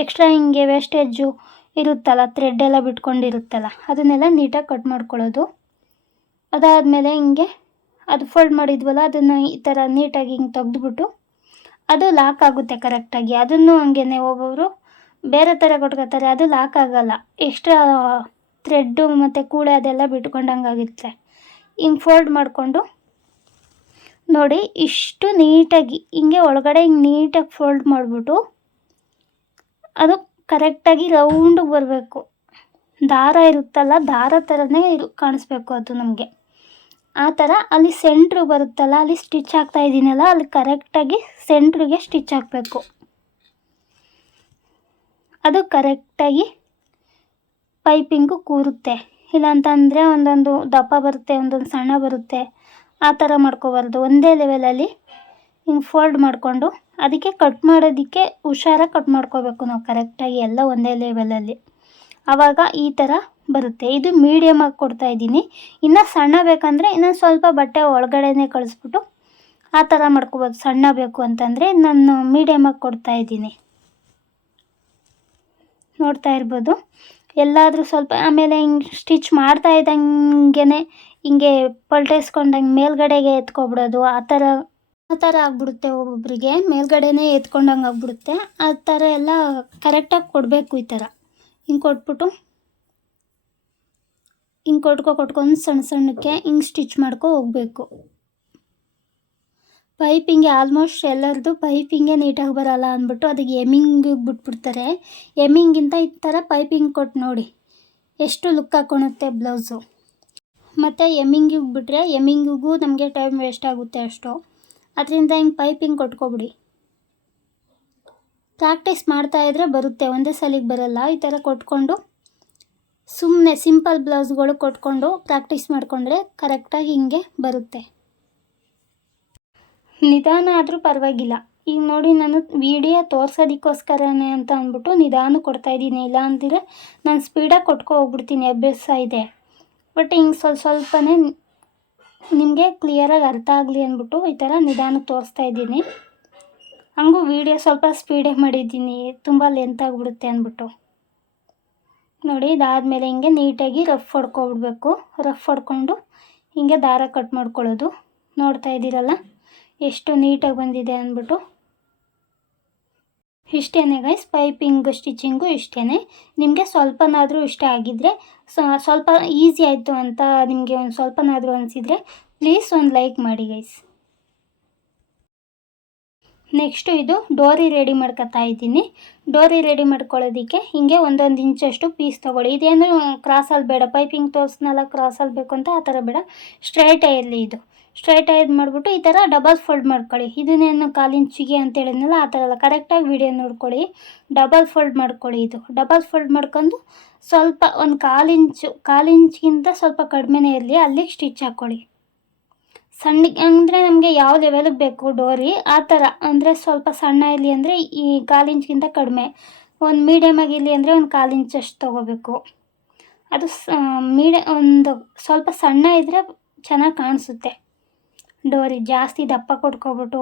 ಎಕ್ಸ್ಟ್ರಾ ಹಿಂಗೆ ವೇಸ್ಟೇಜು ಇರುತ್ತಲ್ಲ, ಥ್ರೆಡ್ ಎಲ್ಲ ಬಿಟ್ಕೊಂಡಿರುತ್ತಲ್ಲ, ಅದನ್ನೆಲ್ಲ ನೀಟಾಗಿ ಕಟ್ ಮಾಡ್ಕೊಳ್ಳೋದು. ಅದಾದಮೇಲೆ ಹಿಂಗೆ ಅದು ಫೋಲ್ಡ್ ಮಾಡಿದ್ವಲ್ಲ, ಅದನ್ನು ಈ ಥರ ನೀಟಾಗಿ ಹಿಂಗೆ ತೆಗೆದುಬಿಟ್ಟು ಅದು ಲಾಕ್ ಆಗುತ್ತೆ ಕರೆಕ್ಟಾಗಿ. ಅದನ್ನು ಹಂಗೆ ಒಬ್ಬೊಬ್ಬರು ಬೇರೆ ಥರ ಕೊಟ್ಕೋತಾರೆ, ಅದು ಲಾಕ್ ಆಗೋಲ್ಲ. ಎಕ್ಸ್ಟ್ರಾ ಥ್ರೆಡ್ಡು ಮತ್ತು ಕೂಳೆ ಅದೆಲ್ಲ ಬಿಟ್ಕೊಂಡಂಗಾಗುತ್ತೆ. ಹಿಂಗೆ ಫೋಲ್ಡ್ ಮಾಡಿಕೊಂಡು ನೋಡಿ, ಇಷ್ಟು ನೀಟಾಗಿ ಹಿಂಗೆ ಒಳಗಡೆ ಹಿಂಗೆ ನೀಟಾಗಿ ಫೋಲ್ಡ್ ಮಾಡಿಬಿಟ್ಟು ಅದು ಕರೆಕ್ಟಾಗಿ ರೌಂಡಿಗೆ ಬರಬೇಕು. ದಾರ ಇರುತ್ತಲ್ಲ, ದಾರ ಥರನೇ ಕಾಣಿಸ್ಬೇಕು ಅದು ನಮಗೆ. ಆ ಥರ ಅಲ್ಲಿ ಸೆಂಟ್ರು ಬರುತ್ತಲ್ಲ, ಅಲ್ಲಿ ಸ್ಟಿಚ್ ಹಾಕ್ತಾ ಇದ್ದೀನಲ್ಲ, ಅಲ್ಲಿ ಕರೆಕ್ಟಾಗಿ ಸೆಂಟ್ರಿಗೆ ಸ್ಟಿಚ್ ಹಾಕಬೇಕು. ಅದು ಕರೆಕ್ಟಾಗಿ ಪೈಪಿಂಗು ಕೂರುತ್ತೆ. ಇಲ್ಲಾಂತಂದರೆ ಒಂದೊಂದು ದಪ್ಪ ಬರುತ್ತೆ, ಒಂದೊಂದು ಸಣ್ಣ ಬರುತ್ತೆ. ಆ ಥರ ಮಾಡ್ಕೋಬಾರ್ದು. ಒಂದೇ ಲೆವೆಲಲ್ಲಿ ಹಿಂಗೆ ಫೋಲ್ಡ್ ಮಾಡಿಕೊಂಡು ಅದಕ್ಕೆ ಕಟ್ ಮಾಡೋದಕ್ಕೆ ಹುಷಾರಾಗಿ ಕಟ್ ಮಾಡ್ಕೋಬೇಕು ನಾವು ಕರೆಕ್ಟಾಗಿ, ಎಲ್ಲ ಒಂದೇ ಲೆವೆಲಲ್ಲಿ. ಆವಾಗ ಈ ಥರ ಬರುತ್ತೆ. ಇದು ಮೀಡಿಯಮಾಗಿ ಕೊಡ್ತಾಯಿದ್ದೀನಿ. ಇನ್ನು ಸಣ್ಣ ಬೇಕಂದರೆ ಇನ್ನೊಂದು ಸ್ವಲ್ಪ ಬಟ್ಟೆ ಒಳಗಡೆನೇ ಕಳಿಸ್ಬಿಟ್ಟು ಆ ಥರ ಮಾಡ್ಕೋಬೋದು. ಸಣ್ಣ ಬೇಕು ಅಂತಂದರೆ ನಾನು ಮೀಡಿಯಮಾಗಿ ಕೊಡ್ತಾಯಿದ್ದೀನಿ, ನೋಡ್ತಾ ಇರ್ಬೋದು. ಎಲ್ಲಾದರೂ ಸ್ವಲ್ಪ ಆಮೇಲೆ ಹಿಂಗೆ ಸ್ಟಿಚ್ ಮಾಡ್ತಾ ಇದ್ದಂಗೆ ಹಿಂಗೆ ಪಲ್ಟೇಸ್ಕೊಂಡಂಗೆ ಮೇಲ್ಗಡೆಗೆ ಎತ್ಕೊಬಿಡೋದು, ಆ ಥರ ಆಗ್ಬಿಡುತ್ತೆ. ಒಬ್ಬೊಬ್ಬರಿಗೆ ಮೇಲ್ಗಡೆನೇ ಎತ್ಕೊಂಡಂಗೆ ಆಗ್ಬಿಡುತ್ತೆ. ಆ ಥರ ಎಲ್ಲ ಕರೆಕ್ಟಾಗಿ ಕೊಡಬೇಕು. ಈ ಥರ ಹಿಂಗೆ ಕೊಟ್ಬಿಟ್ಟು ಹಿಂಗೆ ಕೊಟ್ಕೊಂಡು ಸಣ್ಣಕ್ಕೆ ಹಿಂಗೆ ಸ್ಟಿಚ್ ಮಾಡ್ಕೊ ಹೋಗಬೇಕು. ಪೈಪಿಂಗೆ ಆಲ್ಮೋಸ್ಟ್ ಎಲ್ಲರದು ಪೈಪಿಂಗೇ ನೀಟಾಗಿ ಬರೋಲ್ಲ ಅಂದ್ಬಿಟ್ಟು ಅದಕ್ಕೆ ಎಮ್ಮಿಂಗಿಗೆ ಬಿಟ್ಬಿಡ್ತಾರೆ. ಎಮ್ಮಿಂಗಿಂತ ಈ ಥರ ಪೈಪಿಂಗ್ ಕೊಟ್ಟು ನೋಡಿ ಎಷ್ಟು ಲುಕ್ ಹಾಕೊಳುತ್ತೆ ಬ್ಲೌಸು. ಮತ್ತು ಎಮ್ಮಿಂಗಿಗೆ ಬಿಟ್ಟರೆ ಎಮ್ಮಿಂಗಿಗೂ ನಮಗೆ ಟೈಮ್ ವೇಸ್ಟ್ ಆಗುತ್ತೆ ಅಷ್ಟು. ಅದರಿಂದ ಹಿಂಗೆ ಪೈಪಿಂಗ್ ಕೊಟ್ಕೊಬಿಡಿ. ಪ್ರಾಕ್ಟೀಸ್ ಮಾಡ್ತಾಯಿದ್ರೆ ಬರುತ್ತೆ, ಒಂದೇ ಸಲಿಗೆ ಬರೋಲ್ಲ. ಈ ಥರ ಕೊಟ್ಕೊಂಡು ಸುಮ್ಮನೆ ಸಿಂಪಲ್ ಬ್ಲೌಸ್ಗಳು ಕೊಟ್ಕೊಂಡು ಪ್ರಾಕ್ಟೀಸ್ ಮಾಡಿಕೊಂಡ್ರೆ ಕರೆಕ್ಟಾಗಿ ಹಿಂಗೆ ಬರುತ್ತೆ. ನಿಧಾನ ಆದರೂ ಪರವಾಗಿಲ್ಲ. ಈಗ ನೋಡಿ, ನಾನು ವಿಡಿಯೋ ತೋರ್ಸೋದಕ್ಕೋಸ್ಕರನೇ ಅಂತ ಅಂದ್ಬಿಟ್ಟು ನಿಧಾನ ಕೊಡ್ತಾಯಿದ್ದೀನಿ. ಇಲ್ಲ ಅಂದಿದ್ರೆ ನಾನು ಸ್ಪೀಡಾಗಿ ಹೋಗ್ಬಿಡ್ತೀನಿ, ಅಭ್ಯಾಸ ಇದೆ. ಬಟ್ ಹಿಂಗೆ ಸ್ವಲ್ಪನೇ ನಿಮಗೆ ಕ್ಲಿಯರಾಗಿ ಅರ್ಥ ಆಗಲಿ ಅಂದ್ಬಿಟ್ಟು ಈ ಥರ ನಿಧಾನಕ್ಕೆ ತೋರಿಸ್ತಾಯಿದ್ದೀನಿ. ಹಂಗೂ ವಿಡಿಯೋ ಸ್ವಲ್ಪ ಸ್ಪೀಡೇ ಮಾಡಿದ್ದೀನಿ, ತುಂಬ ಲೆಂತ್ ಆಗಿಬಿಡುತ್ತೆ ಅಂದ್ಬಿಟ್ಟು. ನೋಡಿ, ಇದಾದಮೇಲೆ ಹಿಂಗೆ ನೀಟಾಗಿ ರಫ್ ಹೊಡ್ಕೊಬಿಡ್ಬೇಕು. ರಫ್ ಹೊಡ್ಕೊಂಡು ಹಿಂಗೆ ದಾರ ಕಟ್ ಮಾಡ್ಕೊಳ್ಳೋದು. ನೋಡ್ತಾ ಇದ್ದೀರಲ್ಲ ಎಷ್ಟು ನೀಟಾಗಿ ಬಂದಿದೆ ಅಂದ್ಬಿಟ್ಟು. ಇಷ್ಟೇ ಗೈಸ್, ಪೈಪಿಂಗ್ ಸ್ಟಿಚಿಂಗು ಇಷ್ಟೇ. ನಿಮಗೆ ಸ್ವಲ್ಪನಾದರೂ ಇಷ್ಟ ಆಗಿದ್ದರೆ, ಸ್ವಲ್ಪ ಈಸಿ ಆಯಿತು ಅಂತ ನಿಮಗೆ ಒಂದು ಸ್ವಲ್ಪನಾದರೂ ಅನಿಸಿದರೆ ಪ್ಲೀಸ್ ಒಂದು ಲೈಕ್ ಮಾಡಿ ಗೈಸ್. ನೆಕ್ಸ್ಟು ಇದು ಡೋರಿ ರೆಡಿ ಮಾಡ್ಕೊತಾ ಇದ್ದೀನಿ. ಡೋರಿ ರೆಡಿ ಮಾಡ್ಕೊಳ್ಳೋದಕ್ಕೆ ಹಿಂಗೆ 1 ಇಂಚಷ್ಟು ಪೀಸ್ ತೊಗೊಳ್ಳಿ. ಇದೇನು ಕ್ರಾಸಲ್ಲಿ ಬೇಡ, ಪೈಪಿಂಗ್ ತೋರಿಸ್ನಲ್ಲ ಕ್ರಾಸಲ್ಲಿ ಬೇಕು ಅಂತ ಆ ಥರ ಬೇಡ, ಸ್ಟ್ರೈಟೇ ಇರಲಿ. ಇದು ಸ್ಟ್ರೈಟ್ ಆಗಿ ಮಾಡಿಬಿಟ್ಟು ಈ ಥರ ಡಬಲ್ ಫೋಲ್ಡ್ ಮಾಡ್ಕೊಳ್ಳಿ. ಇದನ್ನೇನು 1/4 ಇಂಚಿಗೆ ಅಂತ ಹೇಳಿದ್ನಲ್ಲ ಆ ಥರ ಅಲ್ಲ, ಕರೆಕ್ಟಾಗಿ ವಿಡಿಯೋ ನೋಡ್ಕೊಳ್ಳಿ. ಡಬಲ್ ಫೋಲ್ಡ್ ಮಾಡ್ಕೊಳ್ಳಿ. ಇದು ಡಬಲ್ ಫೋಲ್ಡ್ ಮಾಡ್ಕೊಂಡು ಸ್ವಲ್ಪ ಒಂದು 1/4 ಇಂಚ್ಗಿಂತ ಸ್ವಲ್ಪ ಕಡಿಮೆನೇ ಇರಲಿ, ಅಲ್ಲಿಗೆ ಸ್ಟಿಚ್ ಹಾಕ್ಕೊಳ್ಳಿ. ಸಣ್ಣಗೆ ಅಂದರೆ ನಮಗೆ ಯಾವ ಲೆವೆಲಿಗೆ ಬೇಕು ಡೋರಿ ಆ ಥರ, ಅಂದರೆ ಸ್ವಲ್ಪ ಸಣ್ಣ ಇರಲಿ ಅಂದರೆ ಈ 1/4 ಇಂಚ್ಗಿಂತ ಕಡಿಮೆ, ಒಂದು ಮೀಡಿಯಮ್ ಆಗಿರಲಿ ಅಂದರೆ ಒಂದು 1/4 ಇಂಚಷ್ಟು ತೊಗೋಬೇಕು. ಅದು ಒಂದು ಸ್ವಲ್ಪ ಸಣ್ಣ ಇದ್ದರೆ ಚೆನ್ನಾಗಿ ಕಾಣಿಸುತ್ತೆ ಡೋರಿ. ಜಾಸ್ತಿ ದಪ್ಪ ಕೊಟ್ಕೊಬಿಟ್ಟು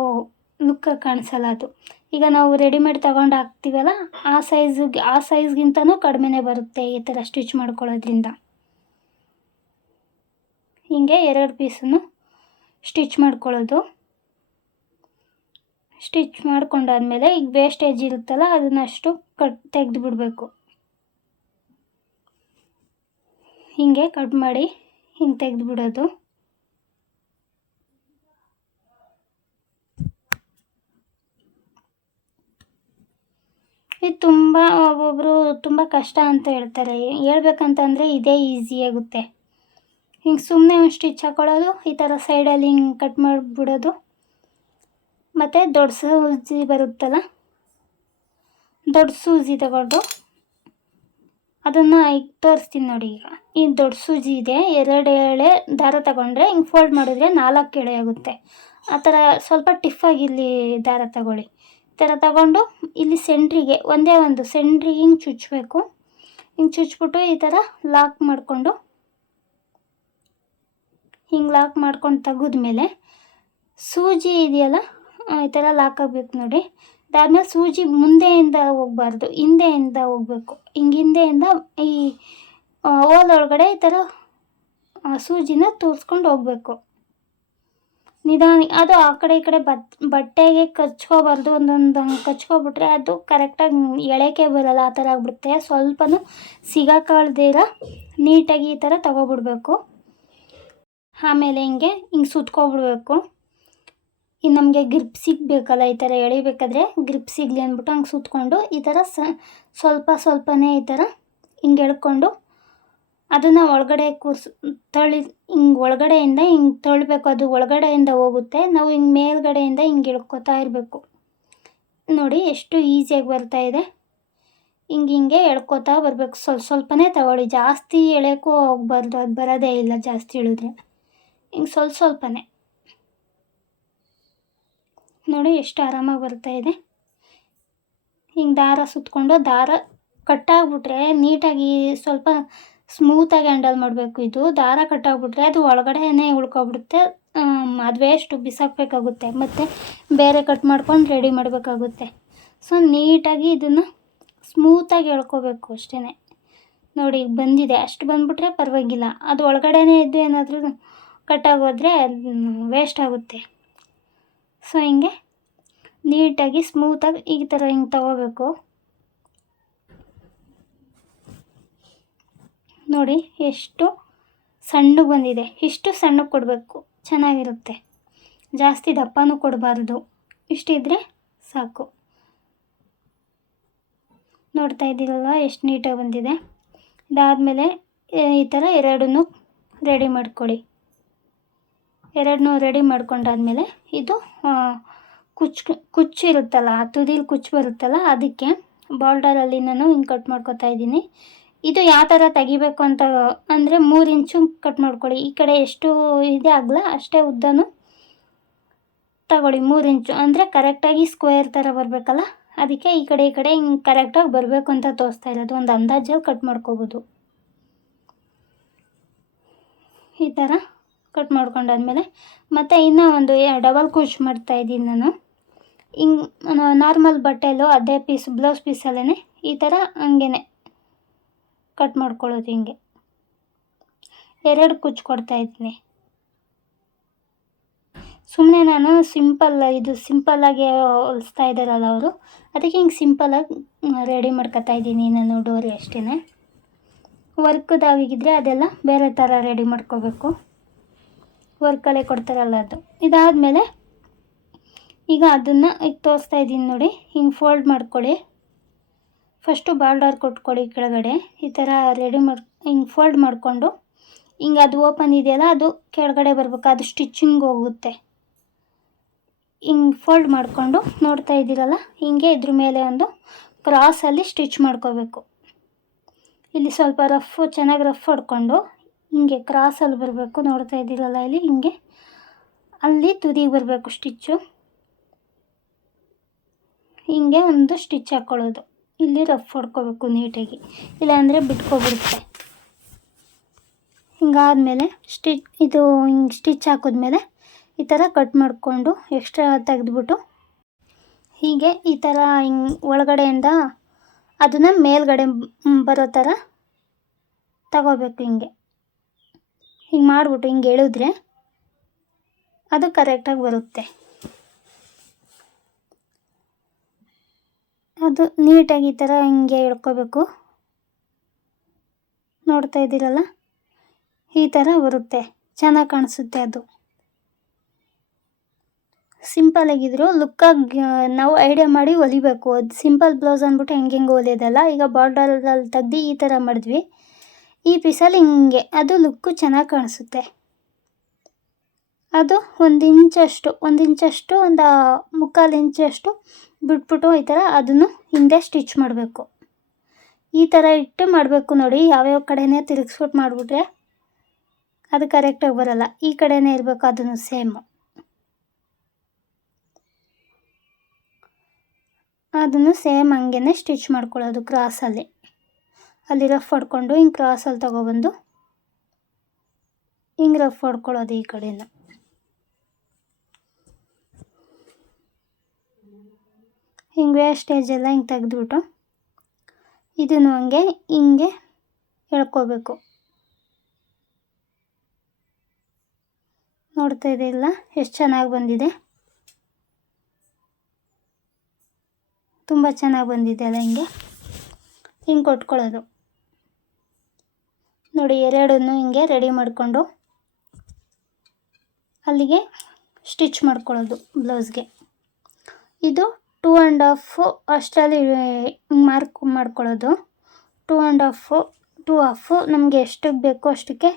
ಲುಕ್ಕಾಗಿ ಕಾಣಿಸಲ್ಲ ಅದು. ಈಗ ನಾವು ರೆಡಿಮೇಡ್ ತೊಗೊಂಡು ಹಾಕ್ತೀವಲ್ಲ ಆ ಸೈಜ್ಗಿಂತನೂ ಕಡಿಮೆನೇ ಬರುತ್ತೆ ಈ ಥರ ಸ್ಟಿಚ್ ಮಾಡ್ಕೊಳ್ಳೋದ್ರಿಂದ. ಹೀಗೆ 2 ಪೀಸನ್ನು ಸ್ಟಿಚ್ ಮಾಡ್ಕೊಳ್ಳೋದು. ಸ್ಟಿಚ್ ಮಾಡ್ಕೊಂಡಾದ್ಮೇಲೆ ಈಗ ವೇಸ್ಟೇಜ್ ಇರುತ್ತಲ್ಲ ಅದನ್ನಷ್ಟು ತೆಗೆದು ಬಿಡಬೇಕು. ಹೀಗೆ ಕಟ್ ಮಾಡಿ ಹಿಂಗೆ ತೆಗೆದು ಬಿಡೋದು. ಇದು ಒಬ್ಬೊಬ್ಬರು ತುಂಬ ಕಷ್ಟ ಅಂತ ಹೇಳ್ತಾರೆ. ಹೇಳ್ಬೇಕಂತಂದರೆ ಇದೇ ಈಸಿ ಆಗುತ್ತೆ. ಹಿಂಗೆ ಸುಮ್ಮನೆ ಒಂದು ಸ್ಟಿಚ್ ಹಾಕ್ಕೊಳ್ಳೋದು, ಈ ಥರ ಸೈಡಲ್ಲಿ ಹಿಂಗೆ ಕಟ್ ಮಾಡಿಬಿಡೋದು. ಮತ್ತು ದೊಡ್ಡ ಸೂಜಿ ಬರುತ್ತಲ್ಲ, ದೊಡ್ಡ ಸೂಜಿ ತಗೊಂಡು ಅದನ್ನು ಈಗ ತೋರಿಸ್ತೀನಿ ನೋಡಿ. ಈಗ ಈ ದೊಡ್ಡ ಸೂಜಿ ಇದೆ, 2 ಎಳೆ ದಾರ ತಗೊಂಡ್ರೆ ಹಿಂಗೆ ಫೋಲ್ಡ್ ಮಾಡಿದ್ರೆ 4 ಎಳೆ ಆಗುತ್ತೆ. ಆ ಥರ ಸ್ವಲ್ಪ ಟಿಫಾಗಿರಲಿ ದಾರ ತಗೊಳ್ಳಿ. ಈ ಥರ ತಗೊಂಡು ಇಲ್ಲಿ ಸೆಂಟ್ರಿಗೆ ಒಂದೇ ಒಂದು ಸೆಂಟ್ರಿಗೆ ಹಿಂಗೆ ಚುಚ್ಚಬೇಕು. ಹಿಂಗೆ ಚುಚ್ಬಿಟ್ಟು ಈ ಥರ ಲಾಕ್ ಮಾಡಿಕೊಂಡು ಹಿಂಗೆ ಲಾಕ್ ಮಾಡ್ಕೊಂಡು ತೆಗೆದ್ಮೇಲೆ ಸೂಜಿ ಇದೆಯಲ್ಲ ಈ ಥರ ಲಾಕ್ ಆಗಬೇಕು ನೋಡಿ. ಅದಾದಮೇಲೆ ಸೂಜಿ ಮುಂದೆಯಿಂದ ಹೋಗಬಾರ್ದು, ಹಿಂದೆಯಿಂದ ಹೋಗಬೇಕು. ಹಿಂಗೆ ಹಿಂದೆಯಿಂದ ಈ ಹೋಲ್ ಒಳಗಡೆ ಈ ಥರ ಸೂಜಿನ ತೋರಿಸ್ಕೊಂಡು ಹೋಗಬೇಕು ನಿಧಾನ. ಅದು ಆ ಕಡೆ ಈ ಕಡೆ ಬಟ್ಟೆಗೆ ಕಚ್ಕೋಬಾರ್ದು, ಒಂದೊಂದು ಹಂಗೆ ಕಚ್ಕೊಬಿಟ್ರೆ ಅದು ಕರೆಕ್ಟಾಗಿ ಎಳೆಕೆ ಬರೋಲ್ಲ, ಆ ಥರ ಆಗ್ಬಿಡುತ್ತೆ. ಸ್ವಲ್ಪನೂ ಸಿಗಾಕಳ್ದಿರ ನೀಟಾಗಿ ಈ ಥರ ತಗೊಬಿಡ್ಬೇಕು. ಆಮೇಲೆ ಹಿಂಗೆ ಸುತ್ಕೊಬಿಡ್ಬೇಕು. ಇನ್ನು ನಮಗೆ ಗ್ರಿಪ್ ಸಿಗಬೇಕಲ್ಲ, ಈ ಥರ ಎಳಿಬೇಕಾದ್ರೆ ಗ್ರಿಪ್ ಸಿಗಲಿ ಅಂದ್ಬಿಟ್ಟು ಹಂಗೆ ಸುತ್ಕೊಂಡು ಈ ಥರ ಸ್ವಲ್ಪನೇ ಈ ಥರ ಹಿಂಗೆ ಎಳ್ಕೊಂಡು ಅದನ್ನು ಒಳಗಡೆ ಹಿಂಗೆ ಒಳಗಡೆಯಿಂದ ಹಿಂಗೆ ತಳ್ಳಬೇಕು. ಅದು ಒಳಗಡೆಯಿಂದ ಹೋಗುತ್ತೆ, ನಾವು ಹಿಂಗೆ ಮೇಲ್ಗಡೆಯಿಂದ ಹಿಂಗೆ ಎಳ್ಕೊತಾ ಇರಬೇಕು. ನೋಡಿ ಎಷ್ಟು ಈಸಿಯಾಗಿ ಬರ್ತಾಯಿದೆ. ಹಿಂಗೆ ಎಳ್ಕೊತಾ ಬರಬೇಕು. ಸ್ವಲ್ಪನೇ ತಗೊಳ್ಳಿ, ಜಾಸ್ತಿ ಎಳೆಯೋಕ್ಕೂ ಹೋಗ್ಬಾರ್ದು, ಅದು ಬರೋದೇ ಇಲ್ಲ ಜಾಸ್ತಿ ಎಳೆದ್ರೆ. ಹಿಂಗೆ ಸ್ವಲ್ಪನೇ ನೋಡಿ ಎಷ್ಟು ಆರಾಮಾಗಿ ಬರ್ತಾಯಿದೆ. ಹಿಂಗೆ ದಾರ ಸುತ್ತಕೊಂಡು ದಾರ ಕಟ್ಟಾಗ್ಬಿಟ್ರೆ ನೀಟಾಗಿ ಸ್ವಲ್ಪ ಸ್ಮೂತಾಗಿ ಹ್ಯಾಂಡಲ್ ಮಾಡಬೇಕು. ಇದು ದಾರ ಕಟ್ಟಾಗ್ಬಿಟ್ರೆ ಅದು ಒಳಗಡೆನೇ ಉಳ್ಕೊಬಿಡುತ್ತೆ, ಅದು ವೇಸ್ಟು ಬಿಸಾಕಬೇಕಾಗುತ್ತೆ, ಮತ್ತು ಬೇರೆ ಕಟ್ ಮಾಡ್ಕೊಂಡು ರೆಡಿ ಮಾಡಬೇಕಾಗುತ್ತೆ. ಸೊ ನೀಟಾಗಿ ಇದನ್ನು ಸ್ಮೂತಾಗಿ ಎಳ್ಕೊಬೇಕು ಅಷ್ಟೇ. ನೋಡಿ ಈಗ ಬಂದಿದೆ, ಅಷ್ಟು ಬಂದುಬಿಟ್ರೆ ಪರವಾಗಿಲ್ಲ. ಅದು ಒಳಗಡೆನೇ ಇದ್ದು ಏನಾದರೂ ಕಟ್ಟಾಗೋದ್ರೆ ವೇಸ್ಟ್ ಆಗುತ್ತೆ. ಸೊ ಹಿಂಗೆ ನೀಟಾಗಿ ಸ್ಮೂತಾಗಿ ಈ ಥರ ಹಿಂಗೆ ತಗೋಬೇಕು. ನೋಡಿ ಎಷ್ಟು ಸಣ್ಣಗೆ ಬಂದಿದೆ, ಇಷ್ಟು ಸಣ್ಣಗೆ ಕೊಡಬೇಕು, ಚೆನ್ನಾಗಿರುತ್ತೆ. ಜಾಸ್ತಿ ದಪ್ಪನೂ ಕೊಡಬಾರ್ದು, ಇಷ್ಟಿದ್ರೆ ಸಾಕು. ನೋಡ್ತಾ ಇದ್ದೀರಲ್ವ ಎಷ್ಟು ನೀಟಾಗಿ ಬಂದಿದೆ. ಇದಾದಮೇಲೆ ಈ ಥರ 2 ರೆಡಿ ಮಾಡ್ಕೊಳ್ಳಿ. 2 ರೆಡಿ ಮಾಡ್ಕೊಂಡಾದ್ಮೇಲೆ ಇದು ಕುಚ್ಚು ಇರುತ್ತಲ್ಲ, ತುದಿಲಿ ಕುಚ್ಚು ಬರುತ್ತಲ್ಲ, ಅದಕ್ಕೆ ಬಾರ್ಡರಲ್ಲಿ ನಾನು ಹಿಂಗೆ ಕಟ್ ಮಾಡ್ಕೊತಾ ಇದ್ದೀನಿ. ಇದು ಯಾವ ಥರ ತೆಗಿಬೇಕು ಅಂತ ಅಂದರೆ 3 ಇಂಚು ಕಟ್ ಮಾಡ್ಕೊಳ್ಳಿ. ಈ ಕಡೆ ಎಷ್ಟು ಇದೆ ಅಗಲ ಅಷ್ಟೇ ಉದ್ದನೂ ತಗೊಳ್ಳಿ. 3 ಇಂಚು ಅಂದರೆ ಕರೆಕ್ಟಾಗಿ ಸ್ಕ್ವೇರ್ ಥರ ಬರಬೇಕಲ್ಲ, ಅದಕ್ಕೆ ಈ ಕಡೆ ಹಿಂಗೆ ಕರೆಕ್ಟಾಗಿ ಬರಬೇಕು ಅಂತ ತೋರಿಸ್ತಾ ಇರೋದು. ಒಂದು ಅಂದಾಜಲ್ಲಿ ಕಟ್ ಮಾಡ್ಕೋಬೋದು. ಈ ಥರ ಕಟ್ ಮಾಡ್ಕೊಂಡಾದ್ಮೇಲೆ ಮತ್ತು ಇನ್ನೂ ಒಂದು ಡಬಲ್ ಕುಚ್ ಮಾಡ್ತಾಯಿದ್ದೀನಿ ನಾನು. ಹಿಂಗೆ ನಾರ್ಮಲ್ ಬಟ್ಟೆಯಲ್ಲೂ ಅದೇ ಬ್ಲೌಸ್ ಪೀಸಲ್ಲೇ ಈ ಥರ ಹಂಗೇ ಕಟ್ ಮಾಡ್ಕೊಳ್ಳೋದು. ಹಿಂಗೆ 2 ಕುಚ್ಚು ಕೊಡ್ತಾಯಿದ್ದೀನಿ. ಸುಮ್ಮನೆ ನಾನು ಸಿಂಪಲ್ಲಾಗಿ ಹೊಲಿಸ್ತಾ ಇದ್ದಾರಲ್ಲ ಅವರು, ಅದಕ್ಕೆ ಹಿಂಗೆ ಸಿಂಪಲ್ಲಾಗಿ ರೆಡಿ ಮಾಡ್ಕೊತಾ ಇದ್ದೀನಿ ನಾನು ಡೋರಿ ಅಷ್ಟೇ. ವರ್ಕ್ದಾಗಿದ್ದರೆ ಅದೆಲ್ಲ ಬೇರೆ ಥರ ರೆಡಿ ಮಾಡ್ಕೋಬೇಕು, ವರ್ಕಲ್ಲೇ ಕೊಡ್ತಾರಲ್ಲ ಅದು. ಇದಾದಮೇಲೆ ಈಗ ಅದನ್ನು ಈಗ ತೋರಿಸ್ತಾ ಇದ್ದೀನಿ ನೋಡಿ. ಹಿಂಗೆ ಫೋಲ್ಡ್ ಮಾಡ್ಕೊಳ್ಳಿ. ಫಸ್ಟು ಬಾರ್ಡರ್ ಕೊಟ್ಕೊಳ್ಳಿ ಕೆಳಗಡೆ. ಈ ಥರ ರೆಡಿ ಹಿಂಗೆ ಫೋಲ್ಡ್ ಮಾಡಿಕೊಂಡು ಹಿಂಗೆ ಅದು ಓಪನ್ ಇದೆಯಲ್ಲ ಅದು ಕೆಳಗಡೆ ಬರಬೇಕು, ಅದು ಸ್ಟಿಚಿಂಗ್ ಹೋಗುತ್ತೆ. ಹಿಂಗೆ ಫೋಲ್ಡ್ ಮಾಡಿಕೊಂಡು ನೋಡ್ತಾ ಇದ್ದೀರಲ್ಲ, ಹಿಂಗೆ ಇದ್ರ ಮೇಲೆ ಒಂದು ಕ್ರಾಸಲ್ಲಿ ಸ್ಟಿಚ್ ಮಾಡ್ಕೋಬೇಕು. ಇಲ್ಲಿ ಸ್ವಲ್ಪ ಚೆನ್ನಾಗಿ ರಫ್ ಹೊಡ್ಕೊಂಡು ಹಿಂಗೆ ಕ್ರಾಸಲ್ಲಿ ಬರಬೇಕು. ನೋಡ್ತಾ ಇದ್ದೀರಲ್ಲ ಇಲ್ಲಿ ಹಿಂಗೆ ಅಲ್ಲಿ ತುದಿಗೆ ಬರಬೇಕು ಸ್ಟಿಚ್ಚು. ಹಿಂಗೆ ಒಂದು ಸ್ಟಿಚ್ ಹಾಕ್ಕೊಳ್ಳೋದು. ಇಲ್ಲಿ ರಫ್ ಹೊಡ್ಕೋಬೇಕು ನೀಟಾಗಿ, ಇಲ್ಲಾಂದರೆ ಬಿಟ್ಕೊಬಿಡುತ್ತೆ. ಹಿಂಗಾದಮೇಲೆ ಹಿಂಗೆ ಸ್ಟಿಚ್ ಹಾಕಿದ್ಮೇಲೆ ಈ ಥರ ಕಟ್ ಮಾಡಿಕೊಂಡು ಎಕ್ಸ್ಟ್ರಾ ತೆಗೆದ್ಬಿಟ್ಟು ಹೀಗೆ ಈ ಥರ ಹಿಂಗೆ ಒಳಗಡೆಯಿಂದ ಅದನ್ನು ಮೇಲ್ಗಡೆ ಬರೋ ಥರ ತಗೋಬೇಕು. ಹಿಂಗೆ ಮಾಡಿಬಿಟ್ಟು ಹಿಂಗೆ ಎಳೆದ್ರೆ ಅದು ಕರೆಕ್ಟಾಗಿ ಬರುತ್ತೆ. ಅದು ನೀಟಾಗಿ ಈ ಥರ ಹಿಂಗೆ ಎಳ್ಕೋಬೇಕು. ನೋಡ್ತಾ ಇದ್ದೀರಲ್ಲ, ಈ ಥರ ಬರುತ್ತೆ, ಚೆನ್ನಾಗಿ ಕಾಣಿಸುತ್ತೆ. ಅದು ಸಿಂಪಲಾಗಿದ್ರು ಲುಕ್ಕಾಗಿ ನಾವು ಐಡಿಯಾ ಮಾಡಿ ಹೊಲಿಬೇಕು. ಅದು ಸಿಂಪಲ್ ಬ್ಲೌಸ್ ಅಂದ್ಬಿಟ್ಟು ಹೆಂಗೆ ಹೊಲಿಯೋದಲ್ಲ. ಈಗ ಬಾರ್ಡರಲ್ಲಿ ತೆಗ್ದು ಈ ಥರ ಮಾಡಿದ್ವಿ, ಈ ಪೀಸಲ್ಲಿ ಹಿಂಗೆ ಅದು ಲುಕ್ಕು ಚೆನ್ನಾಗಿ ಕಾಣಿಸುತ್ತೆ. ಅದು ಒಂದು ಇಂಚಷ್ಟು ಒಂದು 1/4 ಇಂಚಷ್ಟು ಬಿಟ್ಬಿಟ್ಟು ಈ ಥರ ಅದನ್ನು ಹಿಂದೆ ಸ್ಟಿಚ್ ಮಾಡಬೇಕು. ಈ ಥರ ಇಟ್ಟು ಮಾಡಬೇಕು ನೋಡಿ. ಯಾವ್ಯಾವ ಕಡೆನೇ ತಿರುಗಿಸ್ಬಿಟ್ಟು ಮಾಡಿಬಿಟ್ರೆ ಅದು ಕರೆಕ್ಟಾಗಿ ಬರೋಲ್ಲ. ಈ ಕಡೆನೇ ಇರಬೇಕು, ಅದನ್ನು ಸೇಮು. ಅದನ್ನು ಸೇಮ್ ಹಂಗೆ ಸ್ಟಿಚ್ ಮಾಡ್ಕೊಳ್ಳೋದು ಕ್ರಾಸಲ್ಲಿ. ಅಲ್ಲಿ ರಫ್ ಹೊಡ್ಕೊಂಡು ಹಿಂಗೆ ಕ್ರಾಸಲ್ಲಿ ತೊಗೊಬಂದು ಹಿಂಗೆ ರಫ್ ಹೊಡ್ಕೊಳ್ಳೋದು ಈ ಕಡೆಯಿಂದ. ಹಿಂಗೆ ವೇಸ್ಟೇಜ್ ಎಲ್ಲ ಹಿಂಗೆ ತೆಗೆದ್ಬಿಟ್ಟು ಇದನ್ನು ಹಿಂಗೆ ಎಳ್ಕೋಬೇಕು. ನೋಡ್ತಾ ಇದ್ದೀರಲ್ಲ ಎಷ್ಟು ಚೆನ್ನಾಗಿ ಬಂದಿದೆ, ತುಂಬ ಚೆನ್ನಾಗಿ ಬಂದಿದೆ ಅಲ್ಲ. ಹಿಂಗೆ ಕೊಟ್ಕೊಳ್ಳೋದು ನೋಡಿ. ಎರಡನ್ನೂ ಹಿಂಗೆ ರೆಡಿ ಮಾಡಿಕೊಂಡು ಅಲ್ಲಿಗೆ ಸ್ಟಿಚ್ ಮಾಡ್ಕೊಳ್ಳೋದು ಬ್ಲೌಸ್ಗೆ. ಇದು 2.5 ಅಷ್ಟರಲ್ಲಿ ಮಾರ್ಕ್ ಮಾಡ್ಕೊಳ್ಳೋದು. 2.5 ನಮಗೆ ಎಷ್ಟಕ್ಕೆ ಬೇಕೋ ಅಷ್ಟಕ್ಕೆ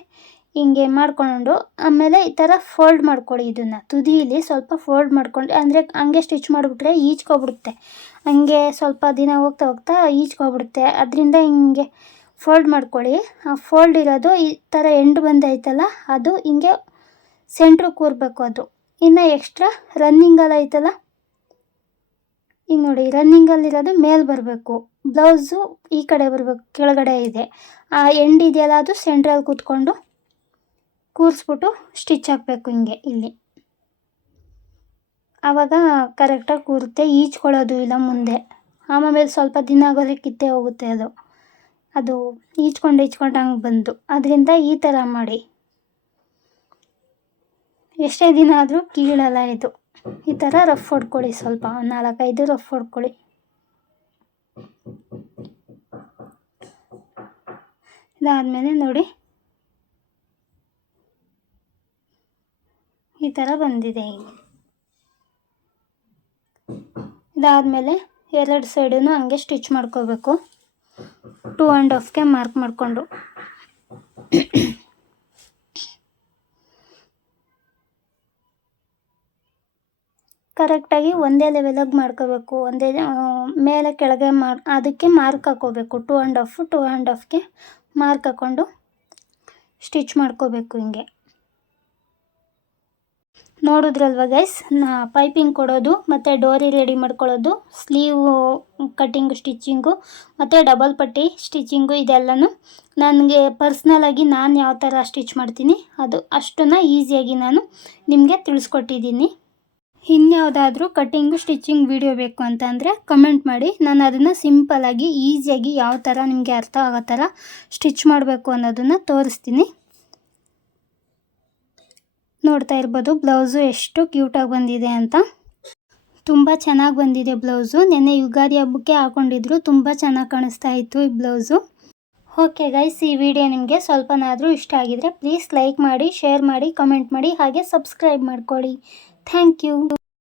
ಹಿಂಗೆ ಮಾಡಿಕೊಂಡು ಆಮೇಲೆ ಈ ಥರ ಫೋಲ್ಡ್ ಮಾಡ್ಕೊಳ್ಳಿ. ಇದನ್ನು ತುದಿಯಲ್ಲಿ ಸ್ವಲ್ಪ ಫೋಲ್ಡ್ ಮಾಡ್ಕೊಂಡು, ಅಂದರೆ ಹಂಗೆ ಸ್ಟಿಚ್ ಮಾಡಿಬಿಟ್ರೆ ಈಚ್ಕೊಬಿಡುತ್ತೆ. ಹಂಗೆ ಸ್ವಲ್ಪ ದಿನ ಹೋಗ್ತಾ ಈಚ್ಕೊಬಿಡುತ್ತೆ. ಅದರಿಂದ ಹಿಂಗೆ ಫೋಲ್ಡ್ ಮಾಡ್ಕೊಳ್ಳಿ. ಆ ಫೋಲ್ಡ್ ಇರೋದು ಈ ಥರ ಎಂಡ್ ಬಂದೈತಲ್ಲ, ಅದು ಹಿಂಗೆ ಸೆಂಟ್ರಿಗೆ ಕೂರಬೇಕು. ಅದು ಇನ್ನು ಎಕ್ಸ್ಟ್ರಾ ರನ್ನಿಂಗಲ್ಲಿ ಐತಲ್ಲ, ಈಗ ನೋಡಿ ರನ್ನಿಂಗಲ್ಲಿರೋದು ಮೇಲೆ ಬರಬೇಕು. ಬ್ಲೌಸು ಈ ಕಡೆ ಬರಬೇಕು, ಕೆಳಗಡೆ ಇದೆ. ಆ ಎಂಡ್ ಇದೆಯಲ್ಲ ಅದು ಸೆಂಟ್ರಲ್ಲಿ ಕೂತ್ಕೊಂಡು ಕೂರಿಸ್ಬಿಟ್ಟು ಸ್ಟಿಚ್ ಹಾಕಬೇಕು ಹಿಂಗೆ ಇಲ್ಲಿ. ಆವಾಗ ಕರೆಕ್ಟಾಗಿ ಕೂರುತ್ತೆ, ಈಚ್ಕೊಳ್ಳೋದು ಇಲ್ಲ ಮುಂದೆ. ಆಮೇಲೆ ಸ್ವಲ್ಪ ದಿನ ಆಗೋದೇ ಕಿತ್ತೇ ಹೋಗುತ್ತೆ ಅದು ಈಚ್ಕೊಂಡು ಹಂಗೆ ಬಂದು. ಅದರಿಂದ ಈ ಥರ ಮಾಡಿ, ಎಷ್ಟೇ ದಿನ ಆದರೂ ಕೀಳಲ್ಲ ಇದು. ಈ ಥರ ರಫ್ ಹೊಡ್ಕೊಳ್ಳಿ, ಸ್ವಲ್ಪ 4-5 ರಫ್ ಹೊಡ್ಕೊಳ್ಳಿ. ಇದಾದಮೇಲೆ ನೋಡಿ ಈ ಥರ ಬಂದಿದೆ. ಇದಾದಮೇಲೆ ಎರಡು ಸೈಡೂ ಹಂಗೆ ಸ್ಟಿಚ್ ಮಾಡ್ಕೋಬೇಕು. 2.5ಗೆ ಮಾರ್ಕ್ ಮಾಡಿಕೊಂಡು ಕರೆಕ್ಟಾಗಿ ಒಂದೇ ಲೆವೆಲಾಗಿ ಮಾಡ್ಕೋಬೇಕು. ಒಂದೇ ಮೇಲೆ ಕೆಳಗೆ ಅದಕ್ಕೆ ಮಾರ್ಕ್ ಹಾಕ್ಕೋಬೇಕು. 2.5ಗೆ ಮಾರ್ಕ್ ಹಾಕ್ಕೊಂಡು ಸ್ಟಿಚ್ ಮಾಡ್ಕೋಬೇಕು ಹಿಂಗೆ. ನೋಡಿದ್ರಲ್ವ ಗೈಸ್, ಪೈಪಿಂಗ್ ಕೊಡೋದು ಮತ್ತು ಡೋರಿ ರೆಡಿ ಮಾಡ್ಕೊಳ್ಳೋದು, ಸ್ಲೀವ್ ಕಟ್ಟಿಂಗು ಸ್ಟಿಚಿಂಗು ಮತ್ತು ಡಬಲ್ ಪಟ್ಟಿ ಸ್ಟಿಚಿಂಗು, ಇದೆಲ್ಲನೂ ನನಗೆ ಪರ್ಸ್ನಲಾಗಿ ನಾನು ಯಾವ ಥರ ಸ್ಟಿಚ್ ಮಾಡ್ತೀನಿ ಅದು ಅಷ್ಟನ್ನು ಈಸಿಯಾಗಿ ನಾನು ನಿಮಗೆ ತಿಳಿಸ್ಕೊಟ್ಟಿದ್ದೀನಿ. ಇನ್ಯಾವುದಾದ್ರೂ ಕಟ್ಟಿಂಗು ಸ್ಟಿಚಿಂಗ್ ವಿಡಿಯೋ ಬೇಕು ಅಂತ ಅಂದರೆ ಕಮೆಂಟ್ ಮಾಡಿ. ನಾನು ಅದನ್ನು ಸಿಂಪಲ್ಲಾಗಿ ಈಸಿಯಾಗಿ ಯಾವ ಥರ ನಿಮಗೆ ಅರ್ಥ ಆಗೋ ಥರ ಸ್ಟಿಚ್ ಮಾಡಬೇಕು ಅನ್ನೋದನ್ನು ತೋರಿಸ್ತೀನಿ. ನೋಡ್ತಾ ಇರ್ಬೋದು ಬ್ಲೌಸು ಎಷ್ಟು ಕ್ಯೂಟಾಗಿ ಬಂದಿದೆ ಅಂತ. ತುಂಬ ಚೆನ್ನಾಗಿ ಬಂದಿದೆ ಬ್ಲೌಸು. ನೆನ್ನೆ ಯುಗಾದಿ ಹಬ್ಬಕ್ಕೆ ಹಾಕ್ಕೊಂಡಿದ್ರು, ತುಂಬ ಚೆನ್ನಾಗಿ ಕಾಣಿಸ್ತಾ ಇತ್ತು ಈ ಬ್ಲೌಸು. ಓಕೆ ಗೈಸ್, ಈ ವಿಡಿಯೋ ನಿಮಗೆ ಸ್ವಲ್ಪನಾದರೂ ಇಷ್ಟ ಆಗಿದರೆ ಪ್ಲೀಸ್ ಲೈಕ್ ಮಾಡಿ, ಶೇರ್ ಮಾಡಿ, ಕಮೆಂಟ್ ಮಾಡಿ, ಹಾಗೆ ಸಬ್ಸ್ಕ್ರೈಬ್ ಮಾಡ್ಕೊಳ್ಳಿ. Thank you.